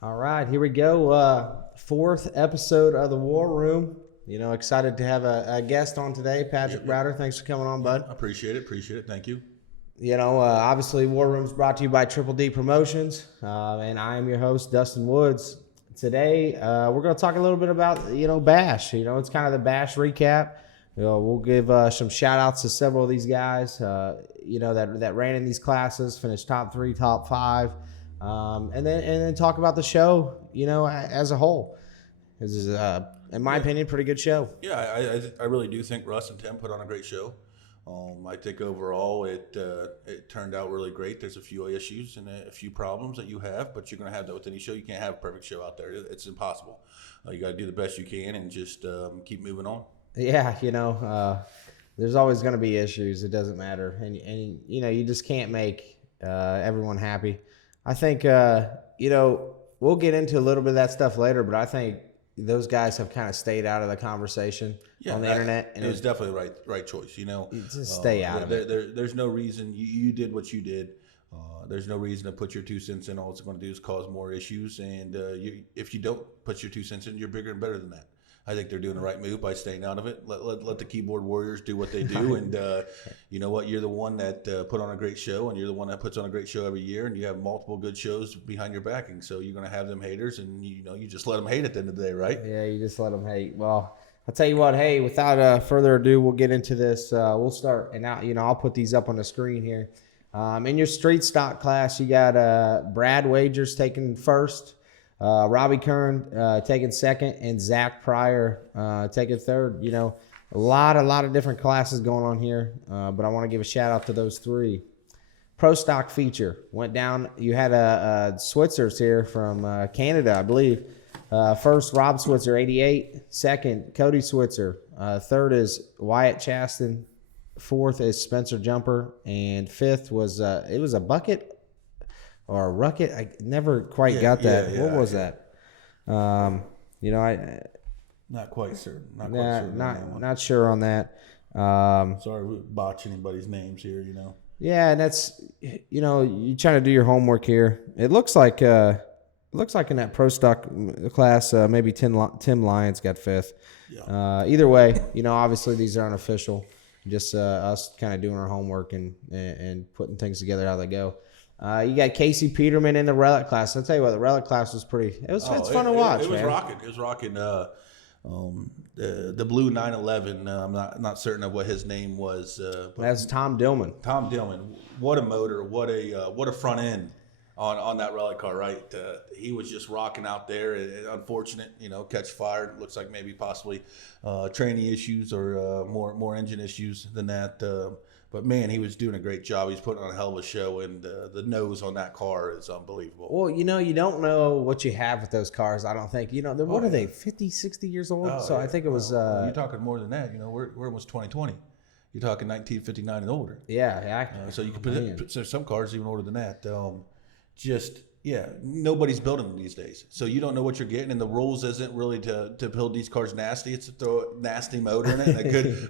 All right, here we go. Fourth episode of the War Room. Excited to have a guest on today, Patrick Browder. Thanks for coming on, bud. Appreciate it. Thank you. Obviously, War Room is brought to you by Triple D Promotions, and I am your host, Dustin Woods. Today, we're going to talk a little bit about, Bash. It's kind of the Bash recap. We'll give some shout outs to several of these guys, that ran in these classes, finished top 3, top 5. And then talk about the show, as a whole. This is, in my opinion, pretty good show. Yeah, I really do think Russ and Tim put on a great show. I think overall it turned out really great. There's a few issues and a few problems that you have, but you're going to have that with any show. You can't have a perfect show out there. It's impossible. You got to do the best you can and just keep moving on. Yeah, there's always going to be issues. It doesn't matter. And you just can't make everyone happy. I think, we'll get into a little bit of that stuff later, but I think those guys have kind of stayed out of the conversation on the internet. And it was definitely the right choice, Just stay out of it. There's no reason. You did what you did. There's no reason to put your 2 cents in. All it's going to do is cause more issues. And if you don't put your 2 cents in, you're bigger and better than that. I think they're doing the right move by staying out of it. Let the keyboard warriors do what they do, and you know what? You're the one that put on a great show, and you're the one that puts on a great show every year, and you have multiple good shows behind your backing. So you're going to have them haters, and you just let them hate at the end of the day, right? Yeah, you just let them hate. Well, I'll tell you what. Hey, without further ado, we'll get into this. We'll start, and now I'll put these up on the screen here. In your street stock class, you got Brad Wagers taking first. Robbie Kern taking second, and Zach Pryor taking third. A lot of different classes going on here, but I want to give a shout out to those 3. Pro stock feature went down. You had a Switzers here from Canada, I believe. First, Rob Switzer, 88. Second, Cody Switzer. Third is Wyatt Chaston. Fourth is Spencer Jumper, and fifth was it was a bucket. Or a rucket, I never quite got that. What was that? Not quite certain. Not sure on that. Sorry, we botch anybody's names here. Yeah, and that's you trying to do your homework here. It looks like in that pro stock class, maybe Tim Lyons got 5th. Yeah. Either way, obviously these are unofficial. Just us kind of doing our homework and putting things together how they go. You got Casey Peterman in the relic class. I'll tell you what, the relic class was it's fun to watch. It was rocking. It was rocking. The blue 911. I'm not certain of what his name was. That's Tom Dillman. Tom Dillman. What a motor. What a front end on that relic car, right? He was just rocking out there. Unfortunate, catch fire. Looks like maybe possibly training issues or more engine issues than that. But, man, he was doing a great job. He's putting on a hell of a show, and the nose on that car is unbelievable. Well, you don't know what you have with those cars, I don't think. What are they, 50, 60 years old? I think it was... you're talking more than that. We're almost 2020. You're talking 1959 and older. Yeah. So you can put some cars even older than that. Nobody's building them these days. So you don't know what you're getting, and the rules isn't really to build these cars nasty. It's to throw a nasty motor in it and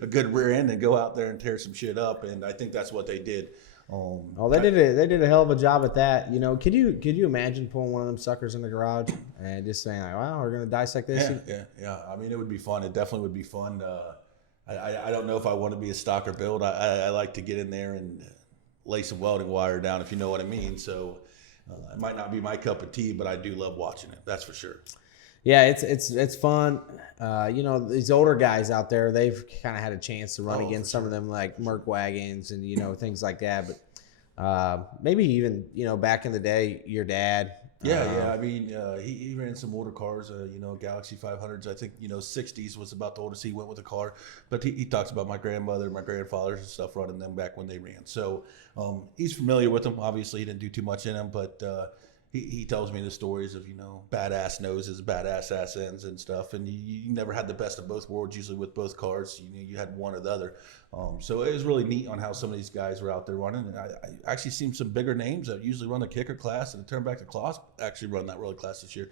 a good rear end and go out there and tear some shit up. And I think that's what they did. They did a hell of a job at that. Could you imagine pulling one of them suckers in the garage and just saying like, wow, we're gonna dissect this? Yeah. I mean, it would be fun. It definitely would be fun. I don't know if I want to be a stocker build. I like to get in there and lay some welding wire down, if you know what I mean. So. It might not be my cup of tea, but I do love watching it. That's for sure. Yeah, it's fun. These older guys out there, they've kind of had a chance to run against some of them like Merc wagons and things like that. But maybe even back in the day, your dad. Yeah. I mean, he ran some older cars. Galaxy 500s. I think 60s was about the oldest he went with a car. But he talks about my grandmother, my grandfathers, and stuff running them back when they ran. So he's familiar with them. Obviously, he didn't do too much in them, but he tells me the stories of badass noses, badass ass ends, and stuff. And you never had the best of both worlds. Usually with both cars, you had one or the other. So it was really neat on how some of these guys were out there running. And I actually seen some bigger names that usually run the kicker class and the turn back to class actually run that really class this year.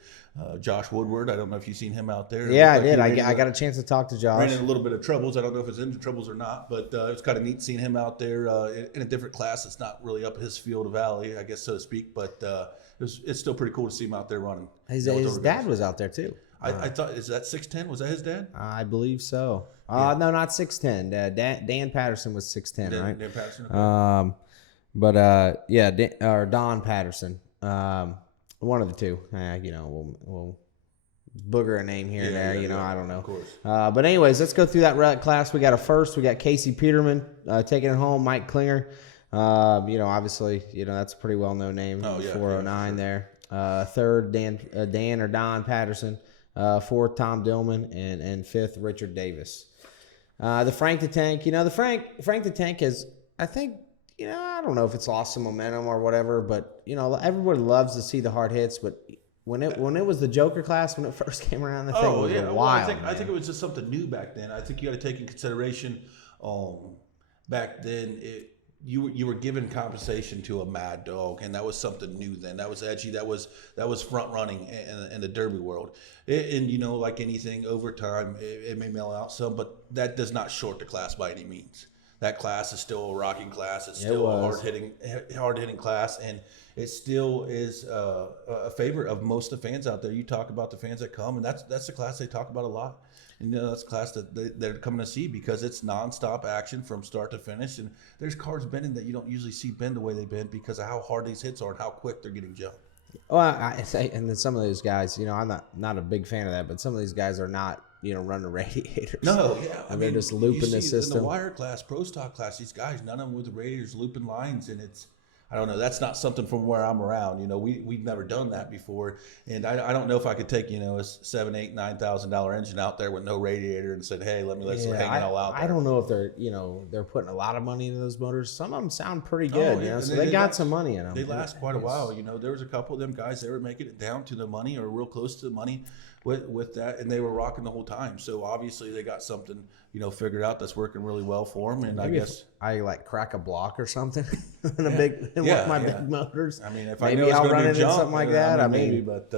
Josh Woodward, I don't know if you've seen him out there. Yeah, I did. I got a chance to talk to Josh. Ran in a little bit of troubles. I don't know if it's into troubles or not, but it was kind of neat seeing him out there in a different class. It's not really up his field of valley, I guess, so to speak, but it's still pretty cool to see him out there running. His dad was out there too. I thought, is that 6'10"? Was that his dad? I believe so. No, not 6'10". Dan Patterson was 6'10", right? Dan Patterson. Okay. Or Don Patterson. One of the two. We'll booger a name here and there. I don't know. Of course. But anyways, let's go through that class. We got a first. We got Casey Peterman taking it home. Mike Klinger. Obviously, that's a pretty well-known name. 409 there. Third, Don Patterson. Fourth, Tom Dillman, and fifth, Richard Davis. The Frank the Tank, the Frank the Tank has, I think, I don't know if it's lost some momentum or whatever, but everybody loves to see the hard hits. But when it was the Joker class, when it first came around, the thing was wild. Well, I think it was just something new back then. I think you got to take in consideration back then you were given compensation to a mad dog, and that was something new then. That was edgy. That was front running in the Derby world. And like anything, over time it may mellow out some, but that does not short the class by any means. That class is still a rocking class. It's still a hard hitting class, and it still is a favorite of most of the fans out there. You talk about the fans that come, and that's the class they talk about a lot. And that's a class that they're coming to see because it's nonstop action from start to finish. And there's cars bending that you don't usually see bend the way they bend because of how hard these hits are and how quick they're getting jumped. Well, I say, and then some of those guys, I'm not a big fan of that, but some of these guys are not, running radiators. No, yeah. I mean, they're just looping the system. In the wire class, pro stock class, these guys, none of them with the radiators looping lines, and it's, I don't know. That's not something from where I'm around. We've never done that before, and I don't know if I could take a $7,000, $8,000, $9,000 engine out there with no radiator and said, hey, let me hang it all out there. I don't know if they're putting a lot of money into those motors. Some of them sound pretty good. So they got some money in them. They last quite a while. There was a couple of them guys that were making it down to the money or real close to the money with that, and they were rocking the whole time. So obviously they got something figured out that's working really well for them. And maybe I guess I crack a block or something in one of my big motors. I mean, if maybe I know I'll run it into something like that. Maybe, but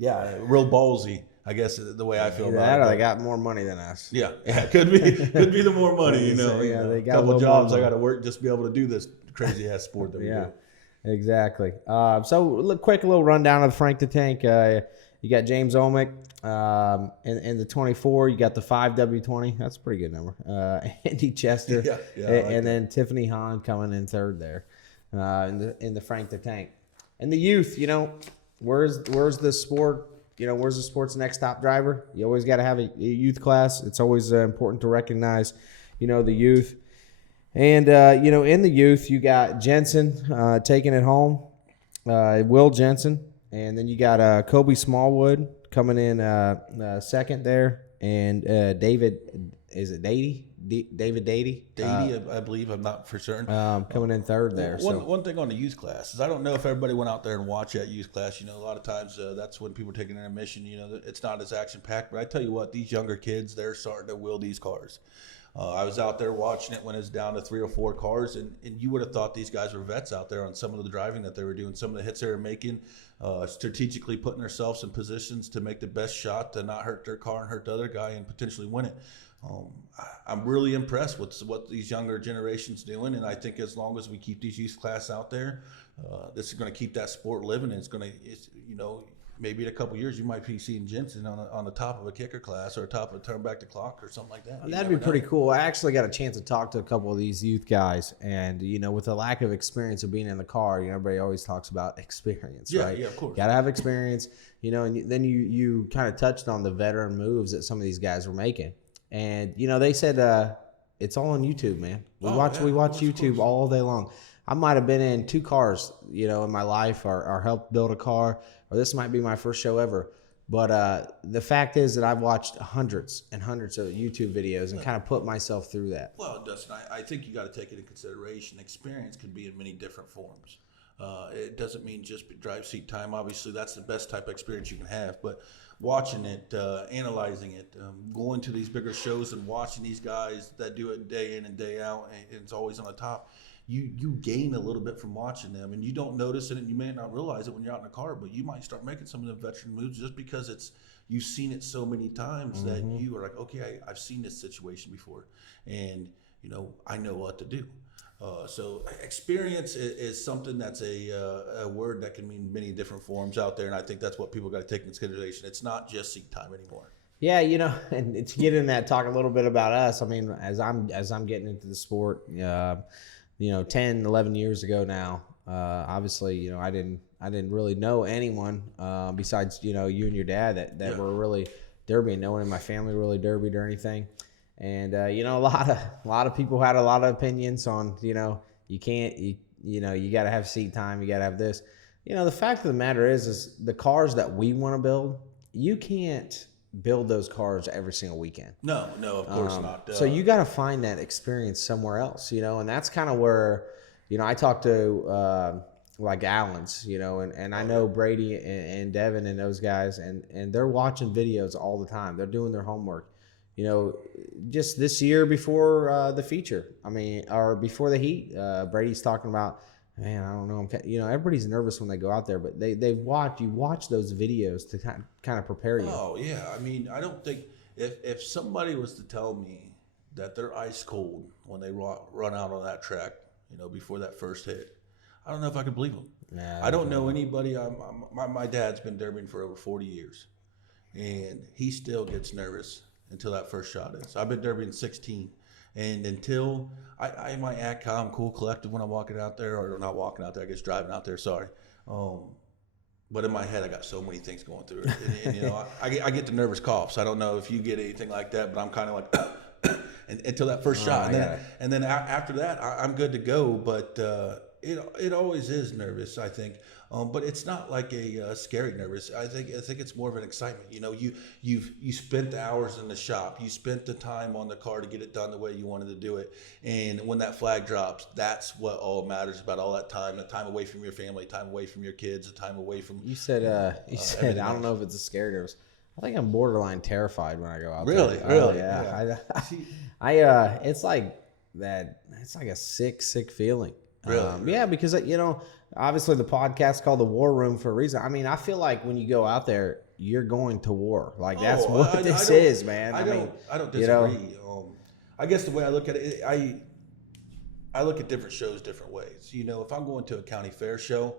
real ballsy. I guess the way I feel about that, it. or they got more money than us. Yeah, could be the more money. They got a couple jobs I got to work just to be able to do this crazy ass sport that we do. Exactly. So quick little rundown of the Frank the Tank. You got James Olmick in the 24. You got the 5W20. That's a pretty good number. Andy Chester. And then Tiffany Hahn coming in third there in the Frank the Tank. And the youth, where's the sport? Where's the sport's next top driver? You always got to have a youth class. It's always important to recognize, the youth. And, in the youth, you got Jensen taking it home, Will Jensen. And then you got Kobe Smallwood coming in second there. And David, is it Dady? David Dady? Dady, I believe. I'm not for certain. Coming in third there. One thing on the youth class is I don't know if everybody went out there and watched that youth class. A lot of times that's when people are taking an admission. It's not as action-packed. But I tell you what, these younger kids, they're starting to wheel these cars. I was out there watching it when it was down to 3 or 4 cars, and you would have thought these guys were vets out there on some of the driving that they were doing, some of the hits they were making, strategically putting themselves in positions to make the best shot to not hurt their car and hurt the other guy and potentially win it. I'm really impressed with what these younger generations doing, and I think as long as we keep these youth class out there, this is going to keep that sport living, and maybe in a couple of years you might be seeing Jensen on the top of a kicker class or top of a turn back the clock or something like that. That'd be pretty cool. I actually got a chance to talk to a couple of these youth guys, and with the lack of experience of being in the car, everybody always talks about experience, right? Yeah, of course. Got to have experience, and then you kind of touched on the veteran moves that some of these guys were making, and they said it's all on YouTube, man. We watch YouTube all day long. I might have been in 2 cars, in my life, or helped build a car, or this might be my first show ever. But the fact is that I've watched hundreds and hundreds of YouTube videos and kind of put myself through that. Well, Dustin, I think you got to take it into consideration. Experience can be in many different forms. It doesn't mean just drive seat time. Obviously, that's the best type of experience you can have. But watching it, analyzing it, going to these bigger shows and watching these guys that do it day in and day out, and it's always on the top. You gain a little bit from watching them, and you don't notice it, and you may not realize it when you're out in the car, but you might start making some of the veteran moves just because you've seen it so many times that you are like, okay, I've seen this situation before, and I know what to do. So experience is something that's a word that can mean many different forms out there, and I think that's what people got to take into consideration. It's not just seat time anymore. Yeah, and to get in that, talk a little bit about us. I mean, as I'm getting into the sport, 10, 11 years ago now, obviously, I didn't really know anyone besides, you and your dad that were really derbying. No one in my family really derbied or anything. And, a lot of people had a lot of opinions on, you can't, you got to have seat time. You got to have this. The fact of the matter is the cars that we want to build, you can't build those cars every single weekend. No, of course not. So you got to find that experience somewhere else, and that's kind of where, I talk to like Allen's, and I know Brady and Devin and those guys, and they're watching videos all the time. They're doing their homework. Just this year before the feature, or before the heat, Brady's talking about, man, I don't know. Everybody's nervous when they go out there, but you watch those videos to kind of prepare you. Oh yeah, I don't think if somebody was to tell me that they're ice cold when they run out on that track, before that first hit, I don't know if I could believe them. Nah, I don't know anybody. My dad's been derbying for over 40 years, and he still gets nervous until that first shot is. I've been derbying 16. And until I might act calm, cool, collected when I'm walking out there, or not walking out there, I guess driving out there, sorry. But in my head, I got so many things going through it. And I get the nervous coughs. I don't know if you get anything like that, but I'm kind of like, until that first shot. And then after that, I'm good to go. But it always is nervous, I think. But it's not like a scary nervous. I think it's more of an excitement. You spent the hours in the shop. You spent the time on the car to get it done the way you wanted to do it. And when that flag drops, that's what all matters about all that time. The time away from your family, time away from your kids, the time away from. You said I don't know if it's a scary nervous. I think I'm borderline terrified when I go out really? there. Really? Yeah. It's like that. It's like a sick feeling. Really? Yeah, because obviously the podcast called The War Room for a reason. I feel like when you go out there, you're going to war. Like that's what this is, man. I don't disagree. I guess the way I look at it, I look at different shows different ways. If I'm going to a county fair show,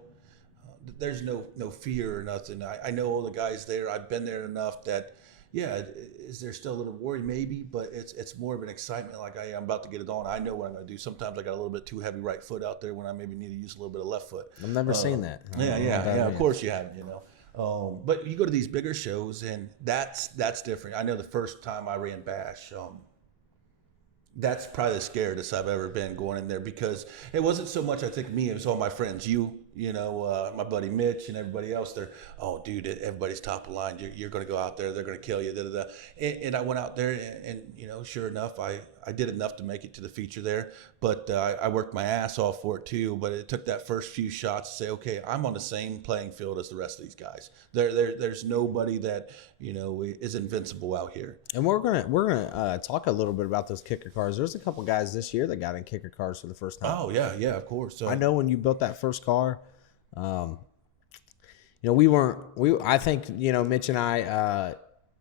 there's no fear or nothing. I know all the guys there. I've been there enough that, yeah, is there still a little worry? Maybe, but it's more of an excitement. Like I'm about to get it on. I know what I'm going to do. Sometimes I got a little bit too heavy right foot out there when I maybe need to use a little bit of left foot. I've never seen that. Yeah. Of course you haven't. But you go to these bigger shows, and that's different. I know the first time I ran Bash, that's probably the scariest I've ever been going in there, because it wasn't so much, I think, me, it was all my friends, my buddy Mitch and everybody else. They're, oh dude, everybody's top of the line. You're going to go out there. They're going to kill you. And I went out there and sure enough, I did enough to make it to the feature there, but I worked my ass off for it too. But it took that first few shots to say, okay, I'm on the same playing field as the rest of these guys. There's nobody that, is invincible out here. And we're gonna talk a little bit about those kicker cars. There's a couple guys this year that got in kicker cars for the first time. Oh yeah, of course. So I know when you built that first car, I think Mitch and I,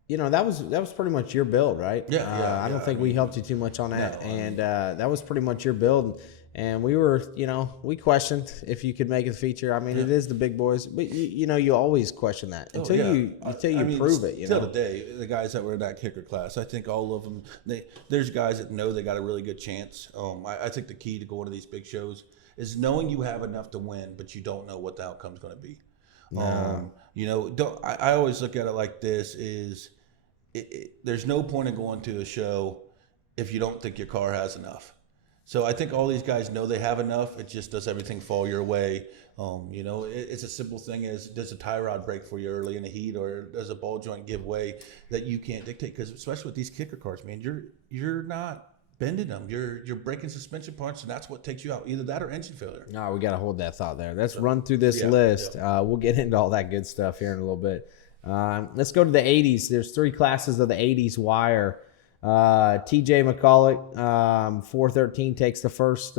that was pretty much your build, right? Yeah. I don't think we helped you too much on that, and that was pretty much your build. And we were, we questioned if you could make a feature. It is the big boys, but you always question that until you prove it. Till today, the guys that were in that kicker class, I think all of them. There's guys that know they got a really good chance. I think the key to going to these big shows is knowing you have enough to win, but you don't know what the outcome's going to be. I always look at it like this: there's no point in going to a show if you don't think your car has enough. So I think all these guys know they have enough. It just does everything fall your way. It's a simple thing as, does a tie rod break for you early in the heat, or does a ball joint give way that you can't dictate? Because especially with these kicker cars, man, you're not bending them. You're breaking suspension parts, and that's what takes you out. Either that or engine failure. No, we got to hold that thought there. Let's run through this list. We'll get into all that good stuff here in a little bit. Let's go to the 80s. There's 3 classes of the 80s wire. TJ McCulloch, 413 takes the first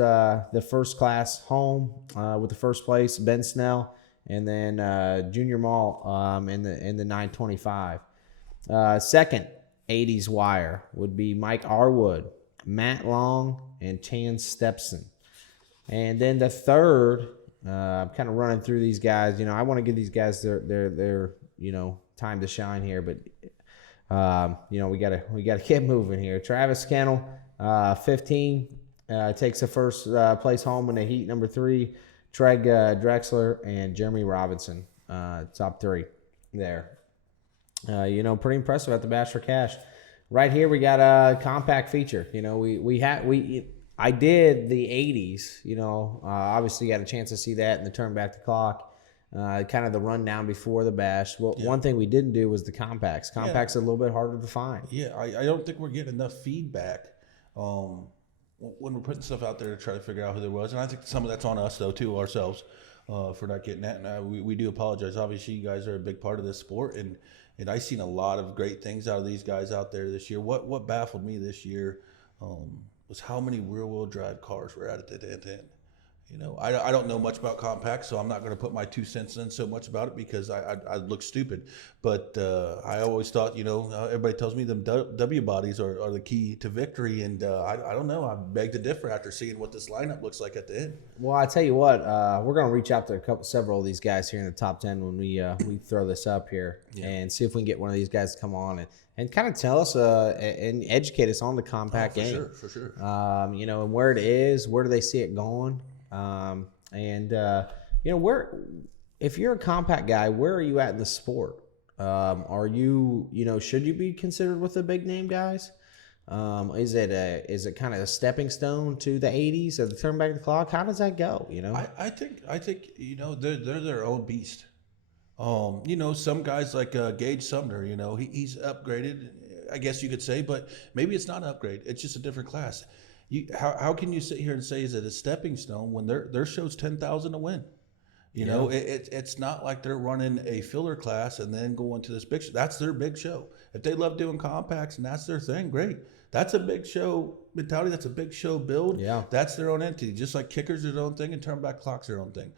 class home with the first place. Ben Snell, and then Junior Mall in the 925. Second 80s wire would be Mike Arwood, Matt Long, and Chan Stepson. And then the third, I'm kind of running through these guys. I want to give these guys their time to shine here, but we gotta get moving here. Travis Kennel, 15, takes the first place home in the heat. Number 3, Treg Drexler and Jeremy Robinson, top 3 there. Pretty impressive at the Bash for Cash. Right here, we got a compact feature. I did the 80s. Obviously got a chance to see that in the turn back the clock. Kind of the rundown before the Bash. Well, one thing we didn't do was the compacts. Compacts are a little bit harder to find. Yeah, I don't think we're getting enough feedback when we're putting stuff out there to try to figure out who there was. And I think some of that's on us, though, too, ourselves, for not getting that. And we do apologize. Obviously, you guys are a big part of this sport. And I've seen a lot of great things out of these guys out there this year. What baffled me this year was how many rear-wheel drive cars were at the end. I don't know much about compacts, so I'm not going to put my 2 cents in so much about it because I look stupid. But I always thought, everybody tells me them W bodies are the key to victory, and I don't know. I beg to differ after seeing what this lineup looks like at the end. Well, I tell you what, we're going to reach out to several of these guys here in the top 10 when we throw this up here and see if we can get one of these guys to come on and kind of tell us and educate us on the compact game. For sure. And where it is, where do they see it going? Where, if you're a compact guy, where are you at in the sport? Are you, should you be considered with the big name guys? Is it kind of a stepping stone to the 80s or the turn back the clock? How does that go? I think they're their own beast. Some guys like Gage Sumner, he's upgraded, I guess you could say, but maybe it's not an upgrade. It's just a different class. How can you sit here and say is it a stepping stone when their show's 10,000 to win? It's not like they're running a filler class and then going to this big show. That's their big show. If they love doing compacts and that's their thing, great. That's a big show mentality. That's a big show build. Yeah. That's their own entity. Just like kickers are their own thing and turn back clocks are their own thing.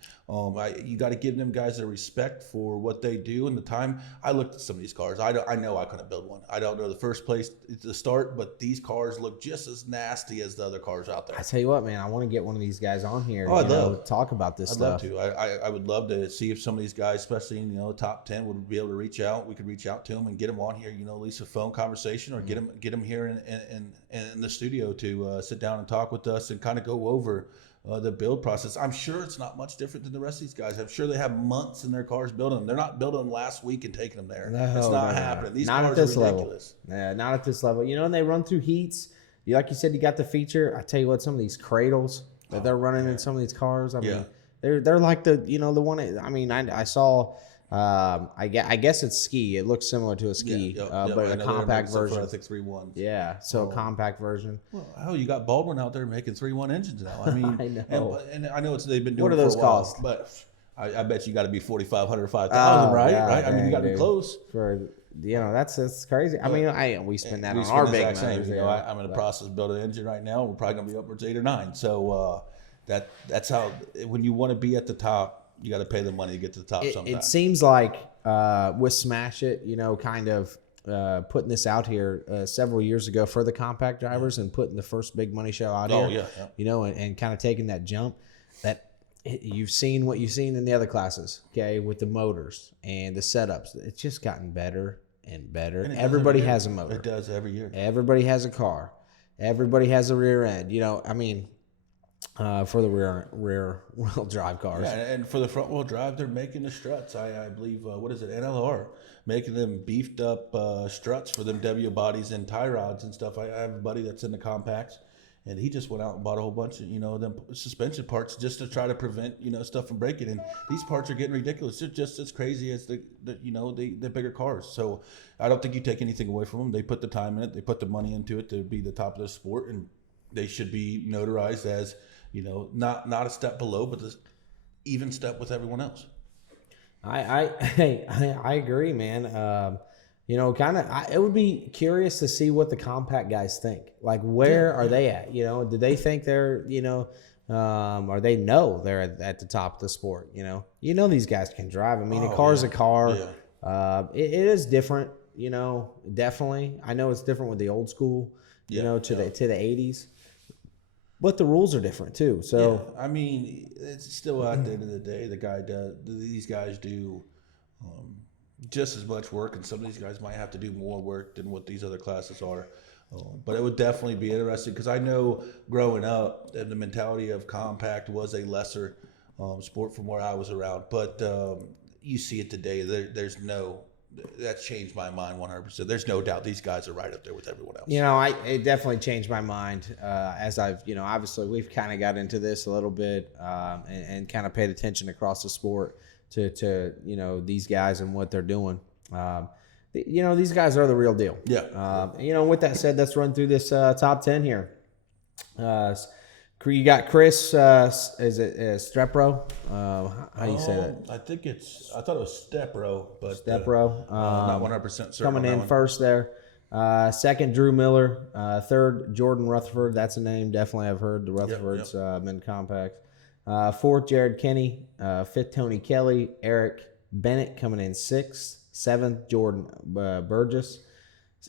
You got to give them guys the respect for what they do and the time. I looked at some of these cars. I know I couldn't build one. I don't know the first place to start, but these cars look just as nasty as the other cars out there. I tell you what, man, I want to get one of these guys on here. I'd love to talk about this stuff. I'd love to. I would love to see if some of these guys, especially in top 10, would be able to reach out. We could reach out to them and get them on here. At least a phone conversation or get them here in the studio to sit down and talk with us and kind of go over the build process. I'm sure it's not much different than the rest of these guys. I'm sure they have months in their cars building them. They're not building them last week and taking them there. It's not happening. These not cars at this are level. ridiculous. Yeah, not at this level. And they run through heats. Like you said, you got the feature. I tell you what, some of these cradles that they're running in some of these cars. I mean, they're like the one. I mean, I saw. I guess it's ski. It looks similar to a ski, but a compact version. I think 3.1. Yeah, so a compact version. Well, you got Baldwin out there making 3.1 engines now. I mean, I know. And I know they've been doing. What it do those for a while, cost? But I bet you got to be 4,500, 5,000, right? Yeah, right. I mean, you got to be close. That's crazy. I mean, we spend that on our big motors. I'm in the process of building an engine right now. We're probably gonna be upwards 8 or 9. So that's how when you want to be at the top. You got to pay the money to get to the top sometimes. It seems like with Smash It, kind of putting this out here several years ago for the compact drivers and putting the first big money show out here. And kind of taking that jump that you've seen what you've seen in the other classes, okay, with the motors and the setups. It's just gotten better and better. And everybody has a motor. It does every year. Everybody has a car. Everybody has a rear end. For the rear wheel drive cars. Yeah, and for the front wheel drive, they're making the struts. I believe, NLR, making them beefed up struts for them W bodies and tie rods and stuff. I have a buddy that's in the compacts, and he just went out and bought a whole bunch of, them suspension parts just to try to prevent, stuff from breaking. And these parts are getting ridiculous. They're just as crazy as the bigger cars. So I don't think you take anything away from them. They put the time in it. They put the money into it to be the top of the sport. And they should be notarized as, not a step below, but this even step with everyone else. I agree, man. It would be curious to see what the compact guys think. Like, where are they at? Do they think they're, or they know they're at the top of the sport? These guys can drive. I mean, a car's a car. Yeah. It is different, definitely. I know it's different with the old school, to the 80s. But the rules are different too. So I mean, it's still at the end of the day, these guys do just as much work, and some of these guys might have to do more work than what these other classes are. But it would definitely be interesting, because I know growing up, the mentality of compact was a lesser sport from where I was around. But you see it today. That's changed my mind 100%. There's no doubt these guys are right up there with everyone else. It definitely changed my mind as I've, obviously we've kind of got into this a little bit and kind of paid attention across the sport to these guys and what they're doing. These guys are the real deal. Yeah. With that said, let's run through this top 10 here. You got Chris, is it Strepro? How do you say that? I thought it was Stepro, but Stepro. not 100% certain. Coming in first there. Second, Drew Miller. Third, Jordan Rutherford. That's a name. Definitely I've heard the Rutherfords been compact. Fourth, Jared Kenny. Fifth, Tony Kelly. Eric Bennett coming in sixth. Seventh, Jordan Burgess.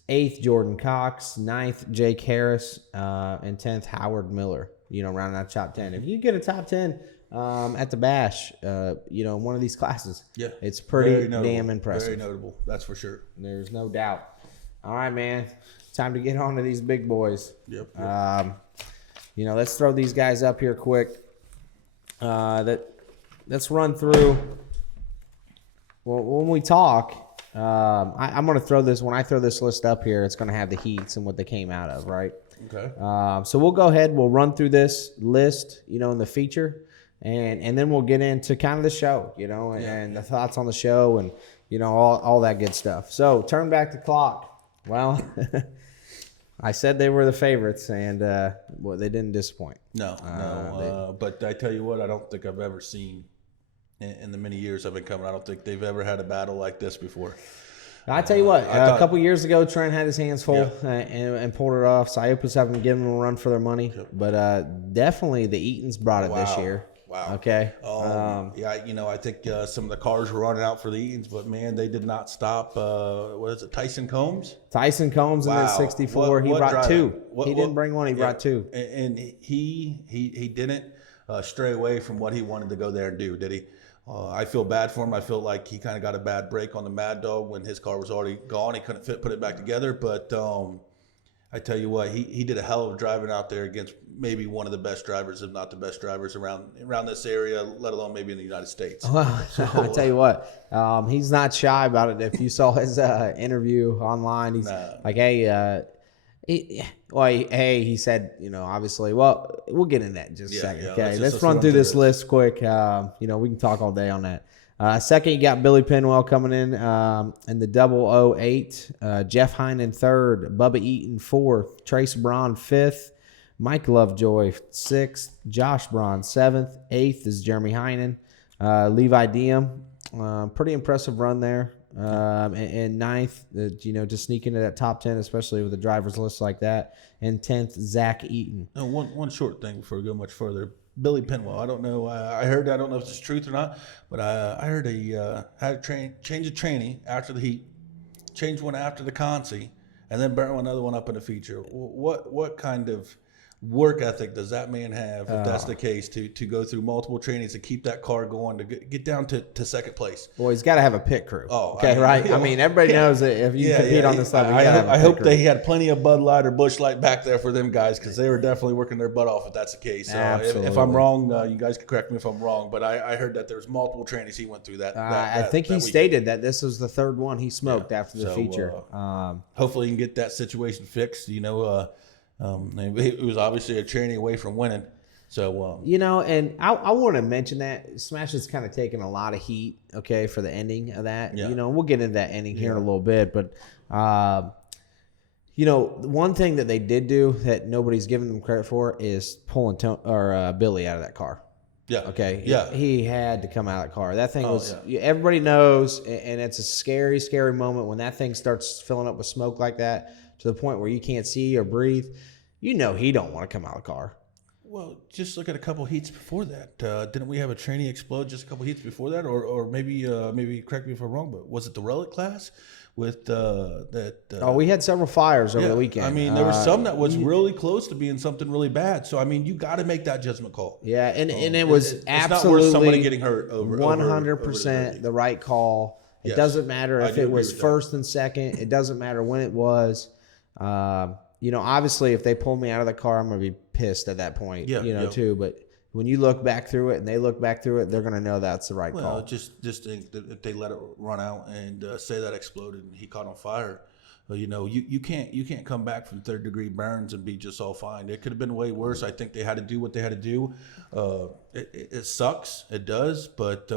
Eighth, Jordan Cox. Ninth, Jake Harris. And 10th, Howard Miller. Rounding out top 10. If you get a top 10 at the Bash, one of these classes, it's pretty damn impressive. Very notable, that's for sure. There's no doubt. All right, man. Time to get on to these big boys. Yep. Let's throw these guys up here quick. Let's run through. Well, when we talk, I'm going to throw this. When I throw this list up here, it's going to have the heats and what they came out of, right? Okay. So we'll go ahead. We'll run through this list, in the feature, and then we'll get into kind of the show, and the thoughts on the show and, all that good stuff. So turn back the clock. Well, I said they were the favorites, and they didn't disappoint. No. But I tell you what, I don't think I've ever seen in the many years I've been coming, I don't think they've ever had a battle like this before. I tell you what, a couple years ago, Trent had his hands full and pulled it off. Psyopas haven't given them a run for their money, but definitely the Eatons brought it this year. Wow. Okay. I think some of the cars were running out for the Eatons, but man, they did not stop. What is it, Tyson Combs? Tyson Combs in that 64. He brought two. He didn't bring one. He brought two. And he didn't stray away from what he wanted to go there and do, did he? I feel bad for him. I feel like he kind of got a bad break on the Mad Dog when his car was already gone. He couldn't put it back together. But I tell you what, he did a hell of driving out there against maybe one of the best drivers, if not the best drivers around this area, let alone maybe in the United States. Well, I tell you what, he's not shy about it. If you saw his interview online, he's like, hey, he said, obviously, well, we'll get into that in just a second. Okay, let's run through this list quick. We can talk all day on that. Second, you got Billy Penwell coming in the 008. Jeff Heinen third. Bubba Eaton fourth. Trace Braun fifth. Mike Lovejoy sixth. Josh Braun seventh. Eighth is Jeremy Heinen. Levi Diem, pretty impressive run there. And ninth, to sneak into that top 10, especially with a driver's list like that. And 10th, Zach Eaton. One short thing before we go much further. Billy Penwell, I don't know. I heard, I don't know if it's truth or not, but I heard he had a change of training after the heat, changed one after the consi, and then burnt another one up in the feature. What kind of work ethic does that man have, if that's the case, to go through multiple trainings to keep that car going to get down to second place? Well, he's got to have a pit crew. Oh, okay, right? I mean, everybody knows that if you compete on this level, I hope he had plenty of Bud Light or Busch Light back there for them guys, because they were definitely working their butt off if that's the case. If I'm wrong, you guys can correct me if I'm wrong, but I heard that there's multiple trainings he went through that. I think he stated that this was the third one he smoked after the feature. Hopefully he can get that situation fixed. It was obviously a training away from winning. So, and I want to mention that Smash has kind of taken a lot of heat, okay, for the ending of that. Yeah. We'll get into that ending here in a little bit, but, one thing that they did do that nobody's giving them credit for is pulling Billy out of that car. Yeah. Okay. Yeah. He had to come out of the car. That thing was. Yeah. Everybody knows, and it's a scary, scary moment when that thing starts filling up with smoke like that to the point where you can't see or breathe. He don't want to come out of the car. Well, just look at a couple heats before that. Didn't we have a trainee explode just a couple heats before that, or maybe correct me if I'm wrong, but was it the relic class with that? We had several fires over the weekend. I mean, there was some that was really close to being something really bad. So I mean, you got to make that judgment call. Yeah, and it was absolutely not worth somebody getting hurt. 100% the right call. It doesn't matter if it was first and second. It doesn't matter when it was. Obviously, if they pull me out of the car, I'm going to be pissed at that point, too. But when you look back through it and they look back through it, they're going to know that's the right call. Just think that if they let it run out and say that exploded and he caught on fire, you can't come back from third-degree burns and be just all fine. It could have been way worse. I think they had to do what they had to do. It sucks. It does, but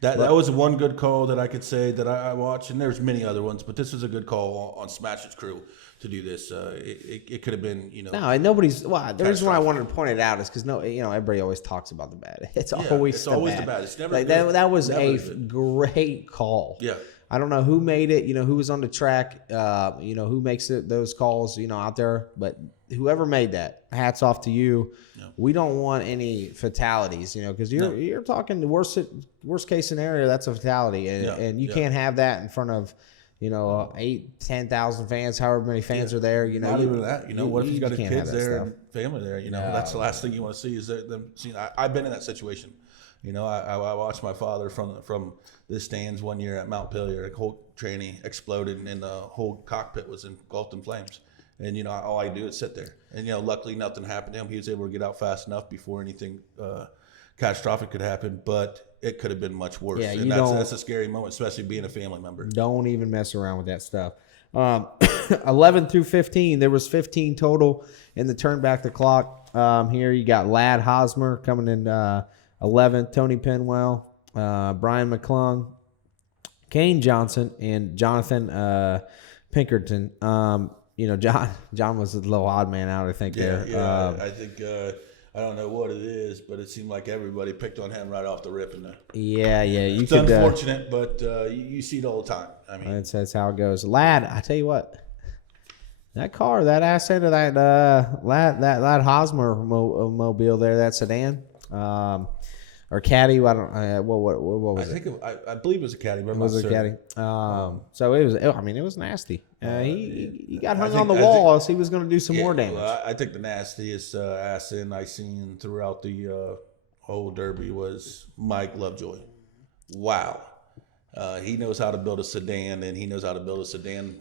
that was one good call that I could say that I watched, and there's many other ones, but this was a good call on Smash's crew to do this. It could have been, No, and nobody's. Well, the reason why I wanted to point it out is because everybody always talks about the bad. It's always the bad. It's never good. That was a great call. Yeah. I don't know who made it, who was on the track, who makes those calls, out there, but whoever made that, hats off to you. Yeah. We don't want any fatalities, because you're talking the worst case scenario, that's a fatality, and you can't have that in front of 10,000 fans, however many fans are there. Not even that. What if you got kids there and family there? That's the last thing you want to see is them. I've been in that situation. I watched my father from the stands one year at Mount Pillier. A whole trainee exploded and the whole cockpit was engulfed in flames. And all I do is sit there. And luckily nothing happened to him. He was able to get out fast enough before anything catastrophic could happen. But it could have been much worse. Yeah, and that's a scary moment, especially being a family member. Don't even mess around with that stuff. 11 through 15, there was 15 total in the turn back the clock. Here you got Ladd Hosmer coming in 11th, Tony Penwell, Brian McClung, Kane Johnson, and Jonathan Pinkerton. John was a little odd man out, I think. I think I don't know what it is, but it seemed like everybody picked on him right off the rip. It's unfortunate, but you see it all the time. I mean, that's how it goes. Ladd, I tell you what, that car, that asset of that Ladd Hosmer mobile there, that sedan, or caddy. I don't. What was it? I believe it was a caddy. But was it a caddy? So it was. I mean, it was nasty. He got hung on the wall, so he was going to do some more damage. Well, I think the nastiest accident I seen throughout the whole Derby was Mike Lovejoy. Wow, he knows how to build a sedan, and he knows how to build a sedan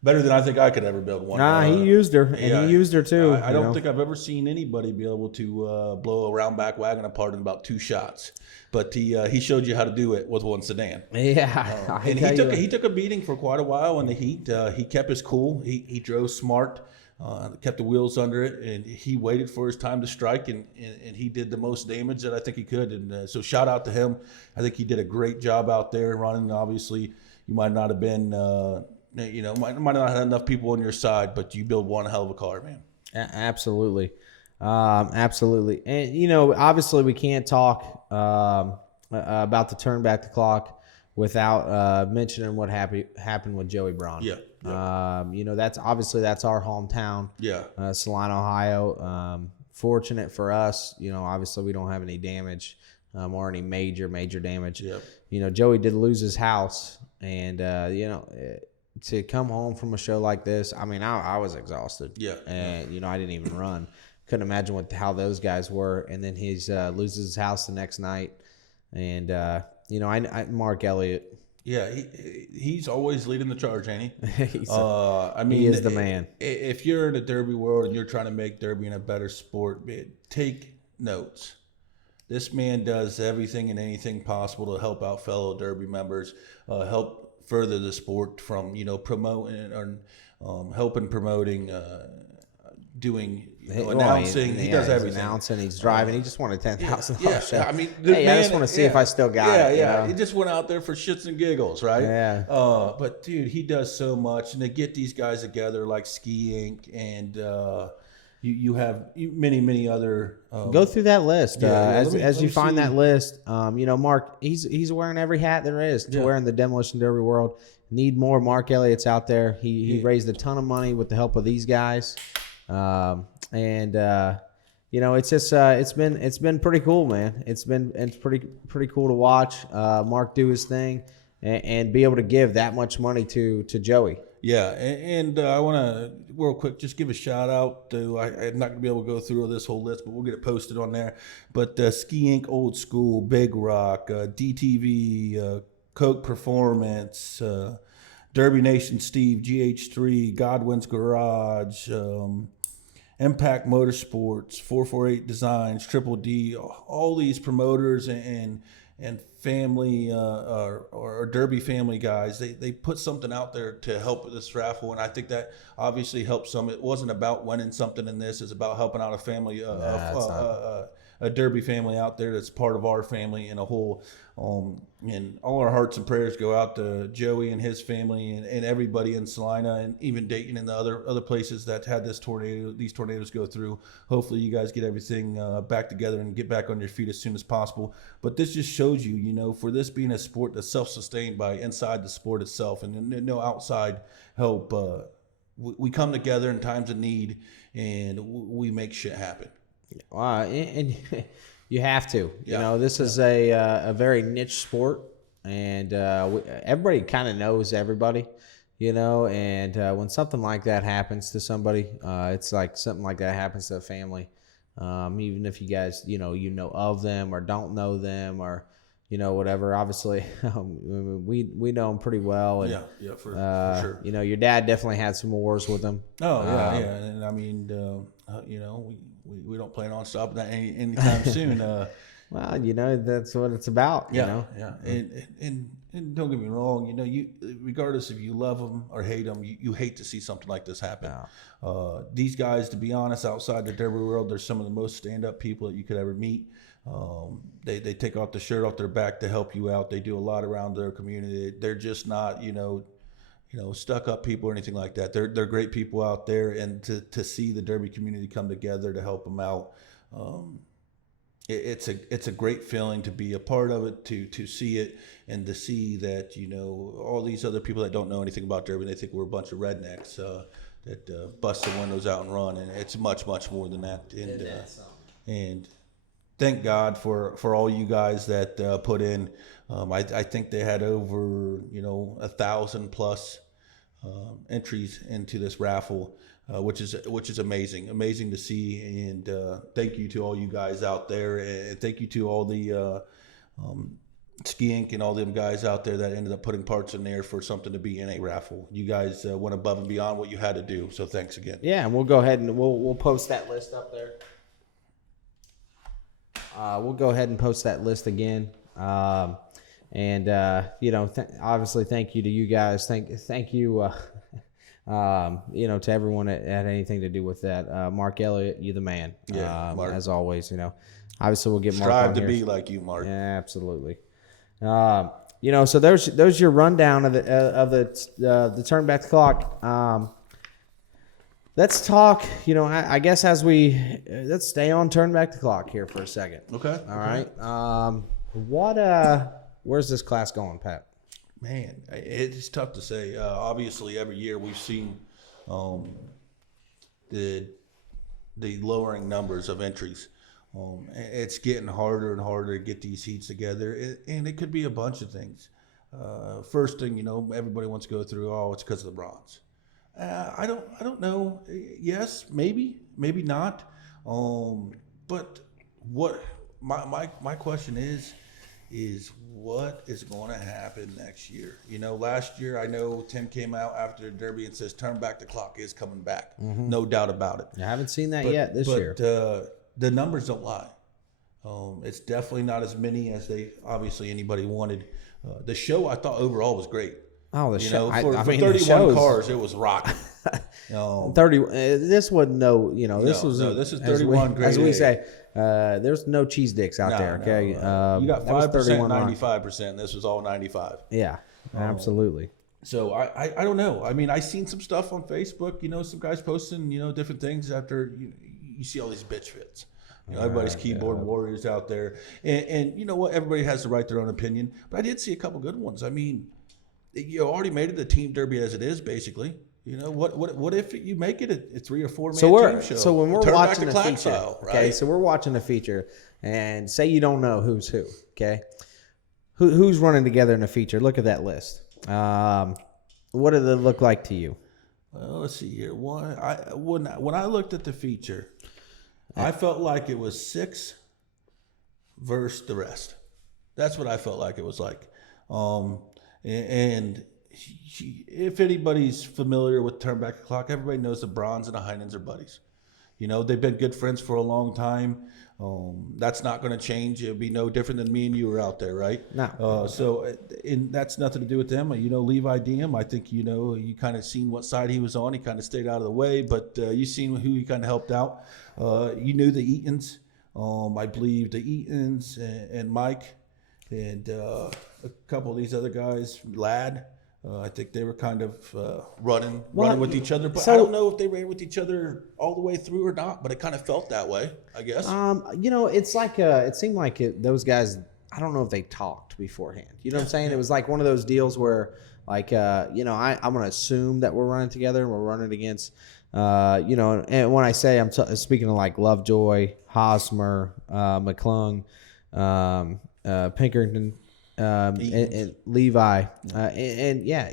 better than I think I could ever build one. He used her, and he used her too. I don't think I've ever seen anybody be able to blow a round back wagon apart in about 2 shots. But he showed you how to do it with one sedan. Yeah, and he took a beating for quite a while in the heat. He kept his cool. He drove smart, kept the wheels under it, and he waited for his time to strike. And he did the most damage that I think he could. And so shout out to him. I think he did a great job out there running. Obviously, you might not have been. Might not have enough people on your side, but you build one hell of a car, man. Absolutely. Absolutely. And, obviously we can't talk about the turn back the clock without mentioning what happened with Joey Braun. Yeah. That's our hometown. Yeah. Celina, Ohio. Fortunate for us, obviously we don't have any damage or any major damage. Yeah. Joey did lose his house, and, to come home from a show like this, I mean, I was exhausted. Yeah. And, I didn't even run. Couldn't imagine how those guys were. And then he loses his house the next night. And, Mark Elliott. Yeah, he's always leading the charge, ain't he? He is the man. If you're in the Derby world and you're trying to make Derby a better sport, take notes. This man does everything and anything possible to help out fellow Derby members, help further the sport from promoting or helping promoting doing Well, announcing. He does he's everything. announcing, he's driving. He just won a $10,000 Yeah, show. I mean, the hey, man, I just want to see if I still got yeah, it. Yeah, You know? He just went out there for shits and giggles, right? Yeah. But dude, he does so much, and they get these guys together like Ski Inc. and you have many other. Go through that list as let you me find see. that list. Mark, he's wearing every hat there is to wear in the Demolition Derby world. Need more Mark Elliott's out there. He raised a ton of money with the help of these guys, it's just it's been pretty cool, man. It's pretty cool to watch Mark do his thing and be able to give that much money to Joey. Yeah, and I want to real quick just give a shout out to. I'm not going to be able to go through this whole list, but we'll get it posted on there. But Ski Inc. Old School, Big Rock, DTV, Coke Performance, Derby Nation Steve, GH3, Godwin's Garage, Impact Motorsports, 448 Designs, Triple D, all these promoters and family or Derby family guys, they put something out there to help with this raffle, and I think that obviously helps some. It wasn't about winning something in this; it's about helping out a family, a Derby family out there that's part of our family in a whole. And all our hearts and prayers go out to Joey and his family and everybody in Celina and even Dayton and the other places that had these tornadoes go through. Hopefully you guys get everything back together and get back on your feet as soon as possible. But this just shows you, for this being a sport that's self-sustained by inside the sport itself and no outside help, we come together in times of need and we make shit happen. And you have to. This is a very niche sport, and everybody kind of knows everybody. And when something like that happens to somebody, it's like something like that happens to a family. Even if you guys, know of them or don't know them or, whatever. Obviously, we know them pretty well. And, for sure. Your dad definitely had some wars with them. Oh yeah, and I mean, we don't plan on stopping that anytime soon. Well, that's what it's about. Yeah. And don't get me wrong. You regardless if you love them or hate them, you hate to see something like this happen. These guys, to be honest, outside the Derby world, they're some of the most stand-up people that you could ever meet. They take off the shirt off their back to help you out. They do a lot around their community. They're just not, stuck up people or anything like that. They're great people out there, and to see the Derby community come together to help them out, it's a great feeling to be a part of it, to see it, and to see that all these other people that don't know anything about Derby, they think we're a bunch of rednecks that bust the windows out and run, and it's much more than that. And thank God for all you guys that put in. I think they had over 1,000 plus entries into this raffle, which is amazing to see. And thank you to all you guys out there, and thank you to all the Ski Inc. and all them guys out there that ended up putting parts in there for something to be in a raffle. You guys went above and beyond what you had to do, so thanks again. Yeah, and we'll go ahead and we'll post that list up there. We'll go ahead and post that list again. Obviously thank you to you guys. Thank you, to everyone that had anything to do with that. Mark Elliott, you the man. Yeah, Mark. As always, obviously we'll get Mark Strive on to here. be like you, Mark. Yeah, absolutely. So there's your rundown of the turn back the clock. Let's talk, I guess let's stay on turn back the clock here for a second. Okay. All right. Where's this class going, Pat? Man, it's tough to say. Obviously, every year we've seen the lowering numbers of entries. It's getting harder and harder to get these heats together, and it could be a bunch of things. First thing, everybody wants to go through, it's because of the bronze. I don't know. Yes, maybe not. But what my question is what is going to happen next year? Last year I know Tim came out after the Derby and says turn back the clock is coming back. Mm-hmm. No doubt about it. I haven't seen that yet this year. The numbers don't lie. It's definitely not as many as anybody wanted. The show I thought overall was great. Oh, the You show. know, I for mean, 31 the shows, cars, it was rocking. 30. This wasn't no. This was this is 31 grade as we A. say. There's no cheese dicks out there. Okay, You got that was 5%, 31 rock. 95%. This was all 95. Yeah, absolutely. So I don't know. I mean, I seen some stuff on Facebook. You know, some guys posting different things after you see all these bitch fits. Everybody's keyboard warriors out there, and you know what? Everybody has the right to their own opinion. But I did see a couple good ones. I mean, you already made it the team derby as it is, basically. What if you make it a 3 or 4 man team show? So when we're Turn back watching to the Clack feature, style, right? okay, so we're watching the feature, and say you don't know who's who, okay, who's running together in the feature? Look at that list. What did it look like to you? Well, let's see here. When I looked at the feature, I felt like it was 6 versus the rest. That's what I felt like it was like. And if anybody's familiar with Turn Back the Clock, everybody knows the Brons and the Heinens are buddies. They've been good friends for a long time. That's not going to change. It'll be no different than me and you were out there, right? No. And that's nothing to do with them. Levi Diem, I think, you kind of seen what side he was on. He kind of stayed out of the way, but you seen who he kind of helped out. You knew the Eatons. I believe the Eatons and Mike and a couple of these other guys, Ladd. I think they were kind of running with each other, but I don't know if they ran with each other all the way through or not. But it kind of felt that way, I guess. It's like it seemed like those guys. I don't know if they talked beforehand. You know what I'm saying? It was like one of those deals where, like, I'm going to assume that we're running together and we're running against, And when I say I'm speaking of like Lovejoy, Hosmer, McClung, Pinkerton. And Levi,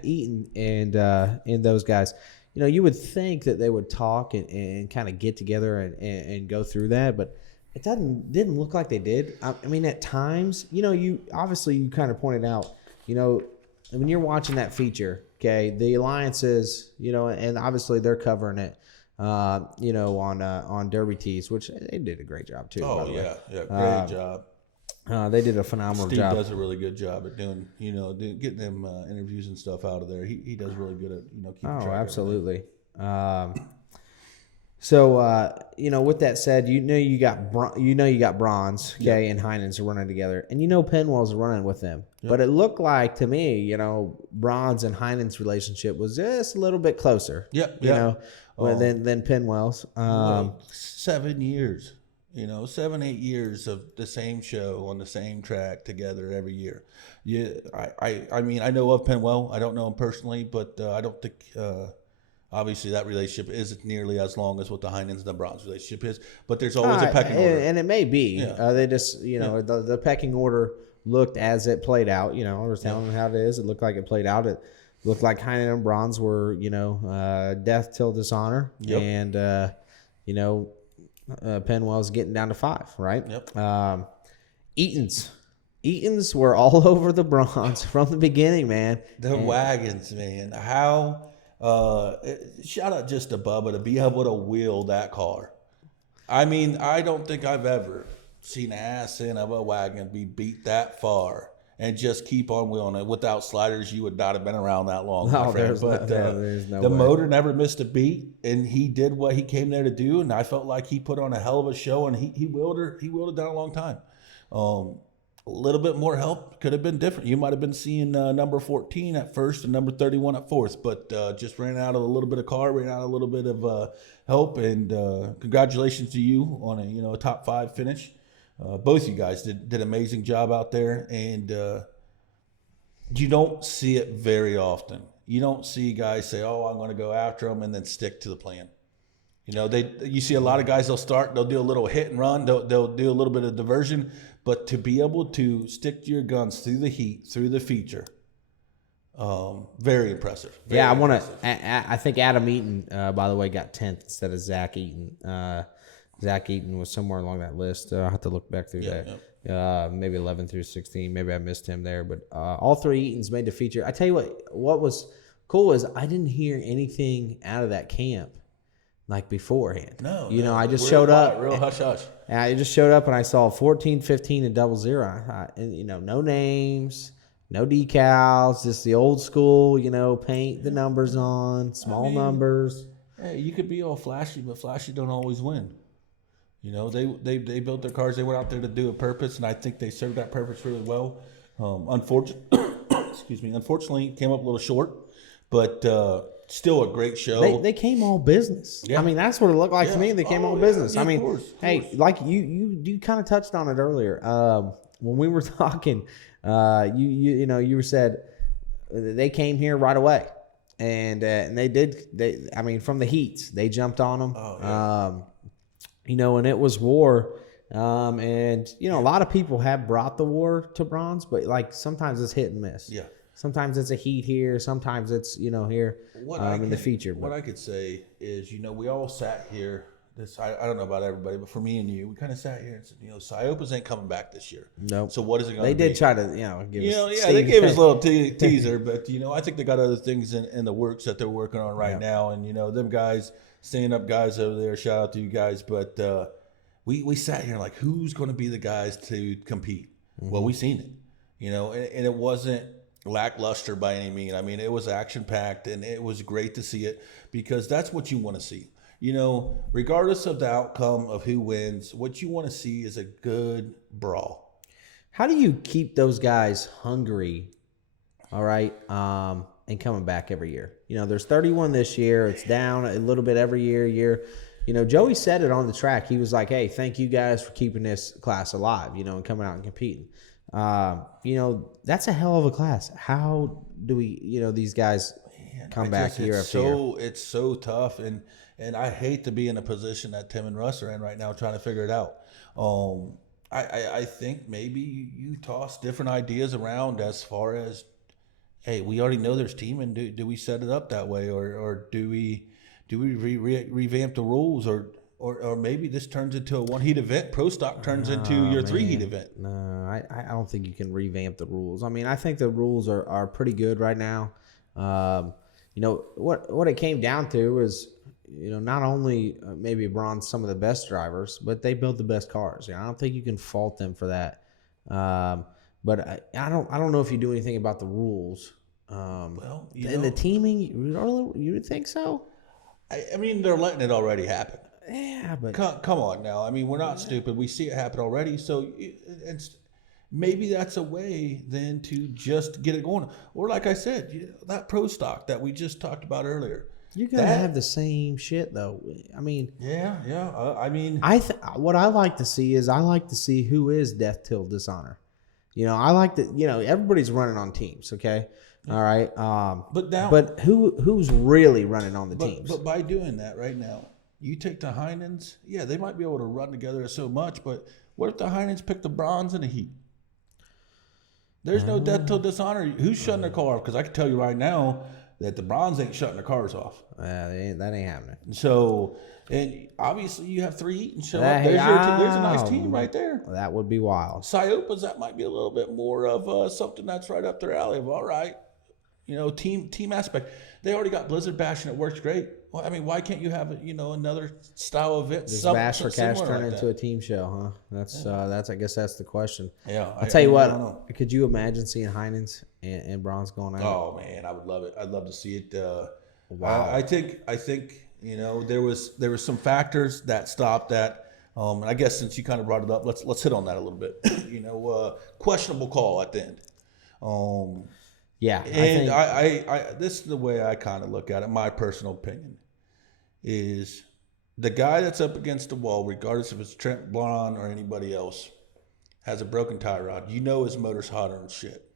Eaton and those guys, you would think that they would talk and kind of get together and go through that, but it didn't look like they did. I mean, at times, you kind of pointed out, when you're watching that feature, okay, the alliances, and obviously they're covering it, on Derby Tees, which they did a great job too. Oh yeah, great job. They did a phenomenal job. Steve does a really good job at doing, getting them interviews and stuff out of there. He does really good at, keeping track. Oh, absolutely. With that said, you got Bronze, okay, and Heinens are running together, and Penwell's running with them. Yep. But it looked like to me, Bronze and Heinens' relationship was just a little bit closer. Yep. Than Penwell's. 7 years. 7-8 years of the same show on the same track together every year. Yeah, I mean, I know of Penwell. I don't know him personally, but I don't think obviously that relationship isn't nearly as long as what the Heinens and the Browns relationship is. But there's always a pecking order, and it may be. Yeah. They just the pecking order looked as it played out. I was telling them how it is. It looked like it played out. It looked like Heinen and Bronze were death till dishonor, and Penwell's getting down to 5, right? Yep. Eatons were all over the Bronze from the beginning, man. The wagons, man. How shout out just to Bubba to be able to wheel that car. I mean, I don't think I've ever seen an ass end of a wagon be beat that far and just keep on wheeling it. Without sliders, you would not have been around that long, my friend. But there's no the way. motor never missed a beat, and he did what he came there to do. And I felt like he put on a hell of a show, and he wheeled it down a long time. A little bit more help could have been different. You might have been seeing number 14 at first and number 31 at fourth, but just ran out of a little bit of car, ran out of a little bit of help. And congratulations to you on a top 5 finish. Both you guys did an amazing job out there, and you don't see it very often. You don't see guys say, "Oh, I'm going to go after them," and then stick to the plan. You see a lot of guys. They'll do a little hit and run. They'll do a little bit of diversion, but to be able to stick to your guns through the heat, through the feature, very impressive. I think Adam Eaton, by the way, got 10th instead of Zach Eaton. Zach Eaton was somewhere along that list. I'll have to look back through that. Yep. Maybe 11 through 16. Maybe I missed him there. But all 3 Eatons made the feature. I tell you what was cool is I didn't hear anything out of that camp like beforehand. No. I just showed up. Real hush-hush. I just showed up and I saw 14, 15, and 00. And no names. No decals, just the old school, paint the numbers on, small numbers. Hey, you could be all flashy, but flashy don't always win. They built their cars. They went out there to do a purpose, and I think they served that purpose really well. Unfortunately, it came up a little short, but still a great show. They came all business. Yeah. I mean, that's what it looked like to me. They came all business. Yeah, I mean, of course. Like you kind of touched on it earlier when we were talking. You said they came here right away, and they did. I mean, from the heats, they jumped on them. Oh, yeah. And it was war. And a lot of people have brought the war to bronze, but like sometimes it's hit and miss. Yeah. Sometimes it's a heat here. Sometimes it's here in the feature. What I could say is, we all sat here. I don't know about everybody, but for me and you, we kind of sat here and said, Ciopas ain't coming back this year. Nope. So what is it going to be? They did try to, give us. They gave us a little teaser, but I think they got other things in the works that they're working on right now, and them guys, stand up guys over there. Shout out to you guys, but we sat here like, who's going to be the guys to compete? Mm-hmm. Well, we seen it, and it wasn't lackluster by any means. I mean, it was action packed, and it was great to see it because that's what you want to see. Regardless of the outcome of who wins, what you want to see is a good brawl. How do you keep those guys hungry, all right, and coming back every year? There's 31 this year. It's down a little bit every year. Joey said it on the track. He was like, hey, thank you guys for keeping this class alive, and coming out and competing. That's a hell of a class. How do we, these guys come back year after year? It's so tough, and I hate to be in a position that Tim and Russ are in right now trying to figure it out. I think maybe you toss different ideas around as far as, hey, we already know there's teaming. Do we set it up that way, or do we revamp the rules, or maybe this turns into a one heat event? Pro stock turns into your 3 heat event. No, I don't think you can revamp the rules. I mean, I think the rules are pretty good right now. What it came down to is, not only maybe bronze some of the best drivers, but they build the best cars. I don't think you can fault them for that. But I don't know if you do anything about the rules. The teaming, you would think so? I mean, they're letting it already happen. Yeah, but come on now. I mean, we're not stupid. We see it happen already. So maybe that's a way then to just get it going. Or like I said, that pro stock that we just talked about earlier. You're gonna have the same shit though. I mean, yeah. What I like to see is who is death till dishonor. I like to. Everybody's running on teams. Okay, all right. But who's really running on the teams? But by doing that right now, you take the Heinens. Yeah, they might be able to run together so much. But what if the Heinens pick the bronze in the heat? There's no death till dishonor. Who's shutting their car off? Because I can tell you right now that the bronze ain't shutting their cars off. That ain't happening. So, and obviously you have 3 heat and show up. There's a nice team right there. That would be wild. Ciopas, that might be a little bit more of something that's right up their alley of, all right, team aspect. They already got Blizzard Bash and it works great. Well, I mean, why can't you have another style event? Does Bash for Cash turn into a team show, huh? That's I guess that's the question. Yeah. I'll tell you what. Could you imagine seeing Heinens and Bronze going out? Oh man, I would love it. I'd love to see it. Wow. I think there was some factors that stopped that. And I guess since you kind of brought it up, let's hit on that a little bit. Questionable call at the end. Yeah, and I this is the way I kind of look at it. My personal opinion is the guy that's up against the wall, regardless if it's Trent Blond or anybody else, has a broken tie rod. His motor's hotter than shit.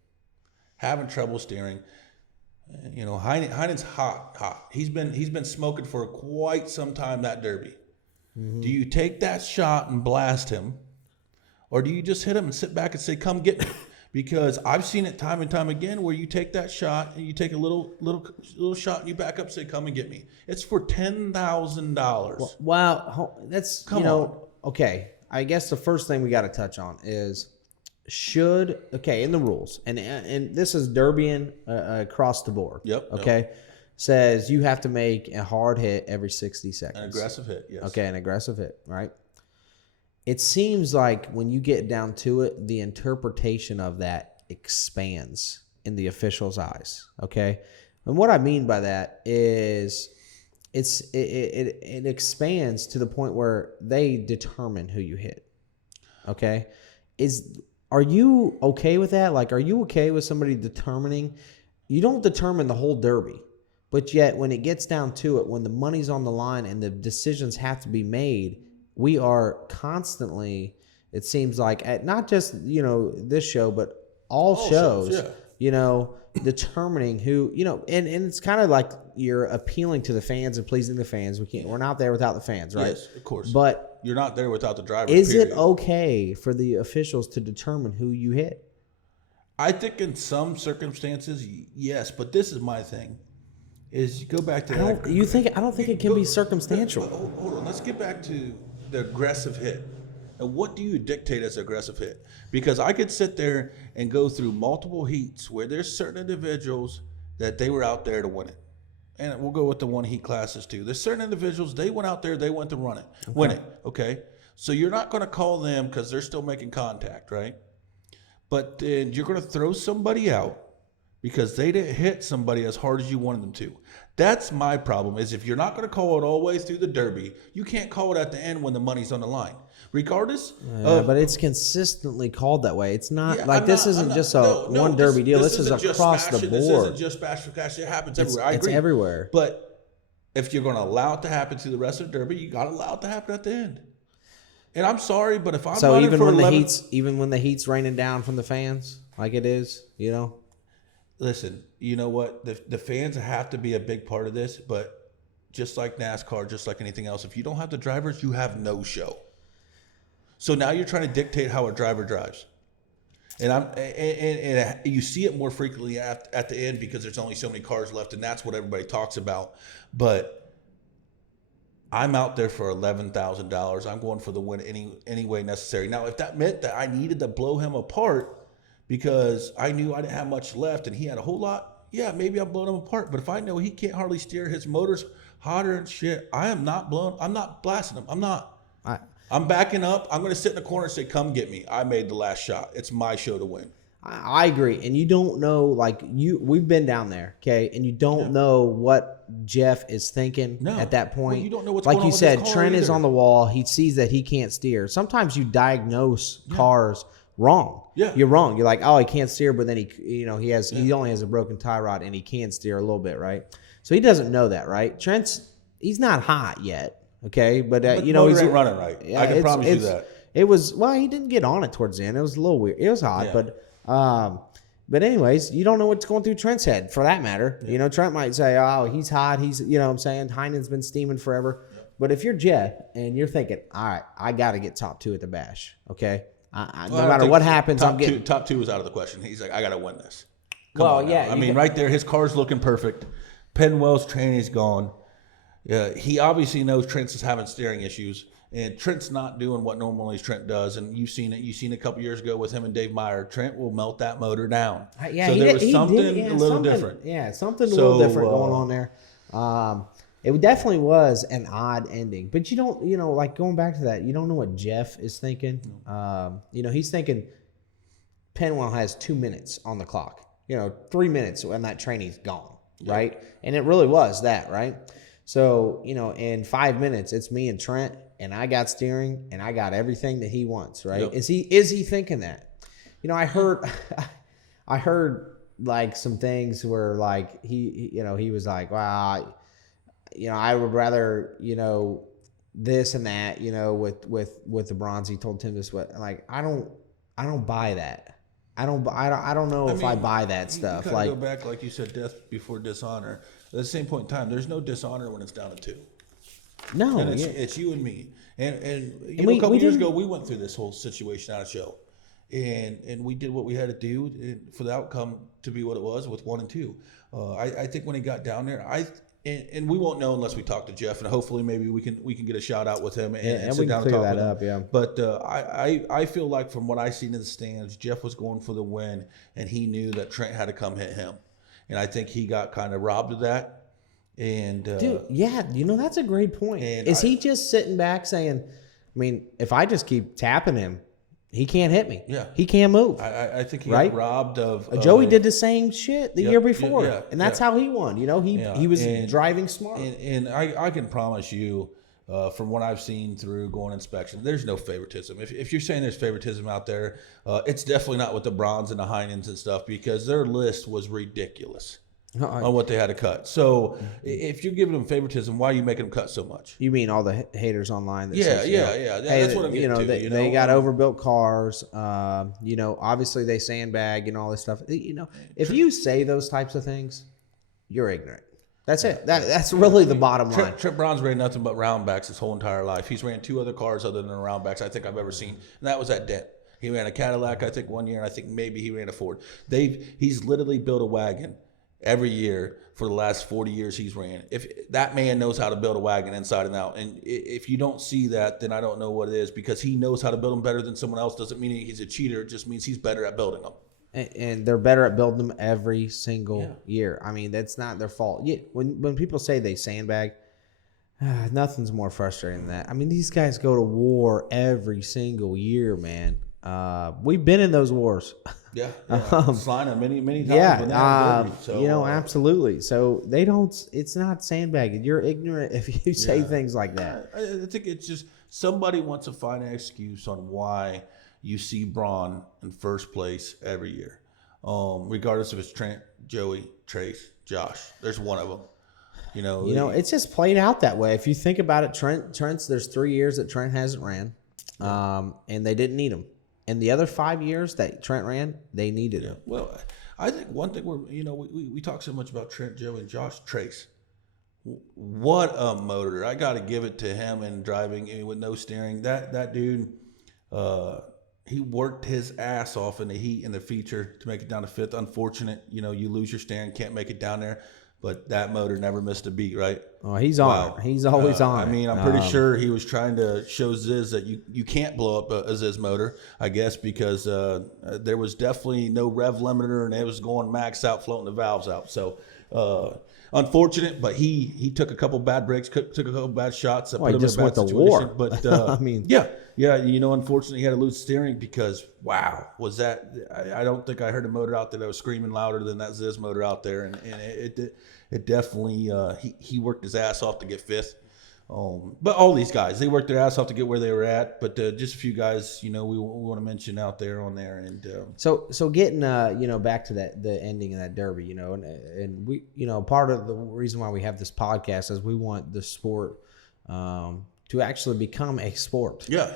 Having trouble steering. Heinen's hot. He's been smoking for quite some time, that Derby. Mm-hmm. Do you take that shot and blast him, or do you just hit him and sit back and say, "Come get me"? Because I've seen it time and time again where you take that shot and you take a little shot and you back up and say, "Come and get me." It's for $10,000. Wow, that's okay. I guess the first thing we got to touch on is in the rules, and this is Derbian across the board. Yep. Okay, says you have to make a hard hit every 60 seconds. An aggressive hit. Yes. Okay, an aggressive hit. Right. It seems like when you get down to it, the interpretation of that expands in the official's eyes. Okay. And what I mean by that is it expands to the point where they determine who you hit. Okay. Are you okay with that? Like, are you okay with somebody determining? You don't determine the whole derby, but yet when it gets down to it, when the money's on the line and the decisions have to be made, we are constantly, it seems like, at not just, this show, but all shows, determining who, and it's kind of like you're appealing to the fans and pleasing the fans. We're not there without the fans, right? Yes, of course. But you're not there without the drivers. Is it okay for the officials to determine who you hit? I think in some circumstances, yes. But this is my thing: is you go back to I don't think it can be circumstantial. Hold on. Let's get back to the aggressive hit. And what do you dictate as aggressive hit? Because I could sit there and go through multiple heats where there's certain individuals that they were out there to win it. And we'll go with the one heat classes too. There's certain individuals, they went out there, they went to win it, okay? So you're not going to call them because they're still making contact, right? But then you're going to throw somebody out because they didn't hit somebody as hard as you wanted them to. That's my problem, is if you're not going to call it all the way through the derby, you can't call it at the end when the money's on the line. Regardless of, but it's consistently called that way. It's not this isn't just one derby deal. This is across the board. This isn't just bash for cash. It happens everywhere. I agree. It's everywhere. But if you're going to allow it to happen through the rest of the derby, you got to allow it to happen at the end. And I'm sorry, but if I'm even when the heat's raining down from the fans, like it is, Listen, you know what? The fans have to be a big part of this. But just like NASCAR, just like anything else, if you don't have the drivers, you have no show. So now you're trying to dictate how a driver drives, and you see it more frequently at the end because there's only so many cars left, and that's what everybody talks about. But I'm out there for $11,000. I'm going for the win any way necessary. Now, if that meant that I needed to blow him apart because I knew I didn't have much left and he had a whole lot, yeah, maybe I'm blowing him apart. But if I know he can't hardly steer, his motor's hotter and shit, I'm not blasting him. I'm not. I'm backing up. I'm going to sit in the corner and say, come get me. I made the last shot. It's my show to win. I agree. And you don't know, we've been down there, okay? And you don't know what Jeff is thinking at that point. Well, you don't know what's going on with his car Trent is either. on the wall. He sees that he can't steer. Sometimes you diagnose cars wrong. Yeah. You're wrong. You're like, oh, he can't steer, but then he only has a broken tie rod and he can steer a little bit, right? So he doesn't know that, right? He's not hot yet. Okay, but he's ain't running right. I can promise you that. It was he didn't get on it towards the end. It was a little weird. It was hot, but anyways, you don't know what's going through Trent's head for that matter. Yeah. Trent might say, "Oh, he's hot. He's what I'm saying, Heinen's been steaming forever." Yeah. But if you're Jeff and you're thinking, "All right, I got to get top 2 at the bash." Okay, no matter what happens, I'm getting top 2 is out of the question. He's like, "I got to win this." Right there, his car's looking perfect. Penwell's training's gone. He obviously knows Trent's is having steering issues, and Trent's not doing what normally Trent does. And you've seen it. You've seen it a couple years ago with him and Dave Meyer. Trent will melt that motor down. So there was something a little different. Yeah, something a little different going on there. It definitely was an odd ending. But you don't, like going back to that, you don't know what Jeff is thinking. He's thinking Penwell has 2 minutes on the clock. 3 minutes when that training's gone, right? And it really was that, right? So, in 5 minutes, it's me and Trent, and I got steering, and I got everything that he wants, right? Yep. Is he thinking that? I heard like some things where like he was like, well, I would rather, this and that, with the bronze. He told Tim this way. Like, I don't buy that. I don't know if I buy that stuff. You go back, like you said, death before dishonor. At the same point in time, there's no dishonor when it's down to 2. No, and it's you and me. And a couple years ago, we went through this whole situation out of show, and we did what we had to do for the outcome to be what it was with 1 and 2. I think when he got down there, and we won't know unless we talk to Jeff, and hopefully maybe we can get a shout out with him and sit down and talk with him. Yeah. But I feel like from what I seen in the stands, Jeff was going for the win, and he knew that Trent had to come hit him. And I think he got kind of robbed of that. And dude, yeah, that's a great point. Is he just sitting back saying, if I just keep tapping him, He can't hit me. Yeah. He can't move. I think he right? got robbed of Joey did the same shit the year before, and that's how he won. He was driving smart. And I can promise you, from what I've seen through going inspection, there's no favoritism. If you're saying there's favoritism out there, it's definitely not with the Brons and the Heinens and stuff, because their list was ridiculous on what they had to cut. So if you're giving them favoritism, why are you making them cut so much? You mean all the haters online? That Yeah. Hey, that's what I'm getting to. They got overbuilt cars. Obviously they sandbag and all this stuff. If you say those types of things, you're ignorant. That's it. That's really the bottom line. Trip Brown's ran nothing but roundbacks his whole entire life. He's ran 2 other cars other than roundbacks I think I've ever seen, and that was at Dent. He ran a Cadillac, I think, one year, and I think maybe he ran a Ford. He's literally built a wagon every year for the last 40 years he's ran. If that man knows how to build a wagon inside and out, and if you don't see that, then I don't know what it is, because he knows how to build them better than someone else. Doesn't mean he's a cheater. It just means he's better at building them. And they're better at building them every single year. I mean, that's not their fault. When people say they sandbag, nothing's more frustrating than that. I mean, these guys go to war every single year, man. We've been in those wars. Yeah. Celina many times. Absolutely. So they don't. It's not sandbagging. You're ignorant if you say things like that. I think it's just somebody wants to find an excuse on why you see Braun in first place every year, regardless if it's Trent, Joey, Trace, Josh. There's one of them. It's just played out that way. If you think about it, there's 3 years that Trent hasn't ran, and they didn't need him. And the other 5 years that Trent ran, they needed him. Well, I think one thing we talk so much about Trent, Joey, and Josh. Trace, what a motor! I got to give it to him in driving with no steering. That dude, he worked his ass off in the heat and the feature to make it down to 5th. Unfortunate, you lose your steering, can't make it down there. But that motor never missed a beat, right? Oh, he's on it. He's always on it. I mean, I'm pretty sure he was trying to show Ziz that you can't blow up a Ziz motor, I guess, because there was definitely no rev limiter, and it was going max out, floating the valves out. So, unfortunate, but he took a couple bad breaks, took a couple bad shots. Well, he just went to war. But, I mean. Yeah, unfortunately, he had to lose steering because, wow, was that – I don't think I heard a motor out there that was screaming louder than that Ziz motor out there, and it definitely he worked his ass off to get 5th. But all these guys, they worked their ass off to get where they were at. But just a few guys, we want to mention out there on there. And so getting back to the ending of that Derby, and we part of the reason why we have this podcast is we want the sport to actually become a sport. Yeah.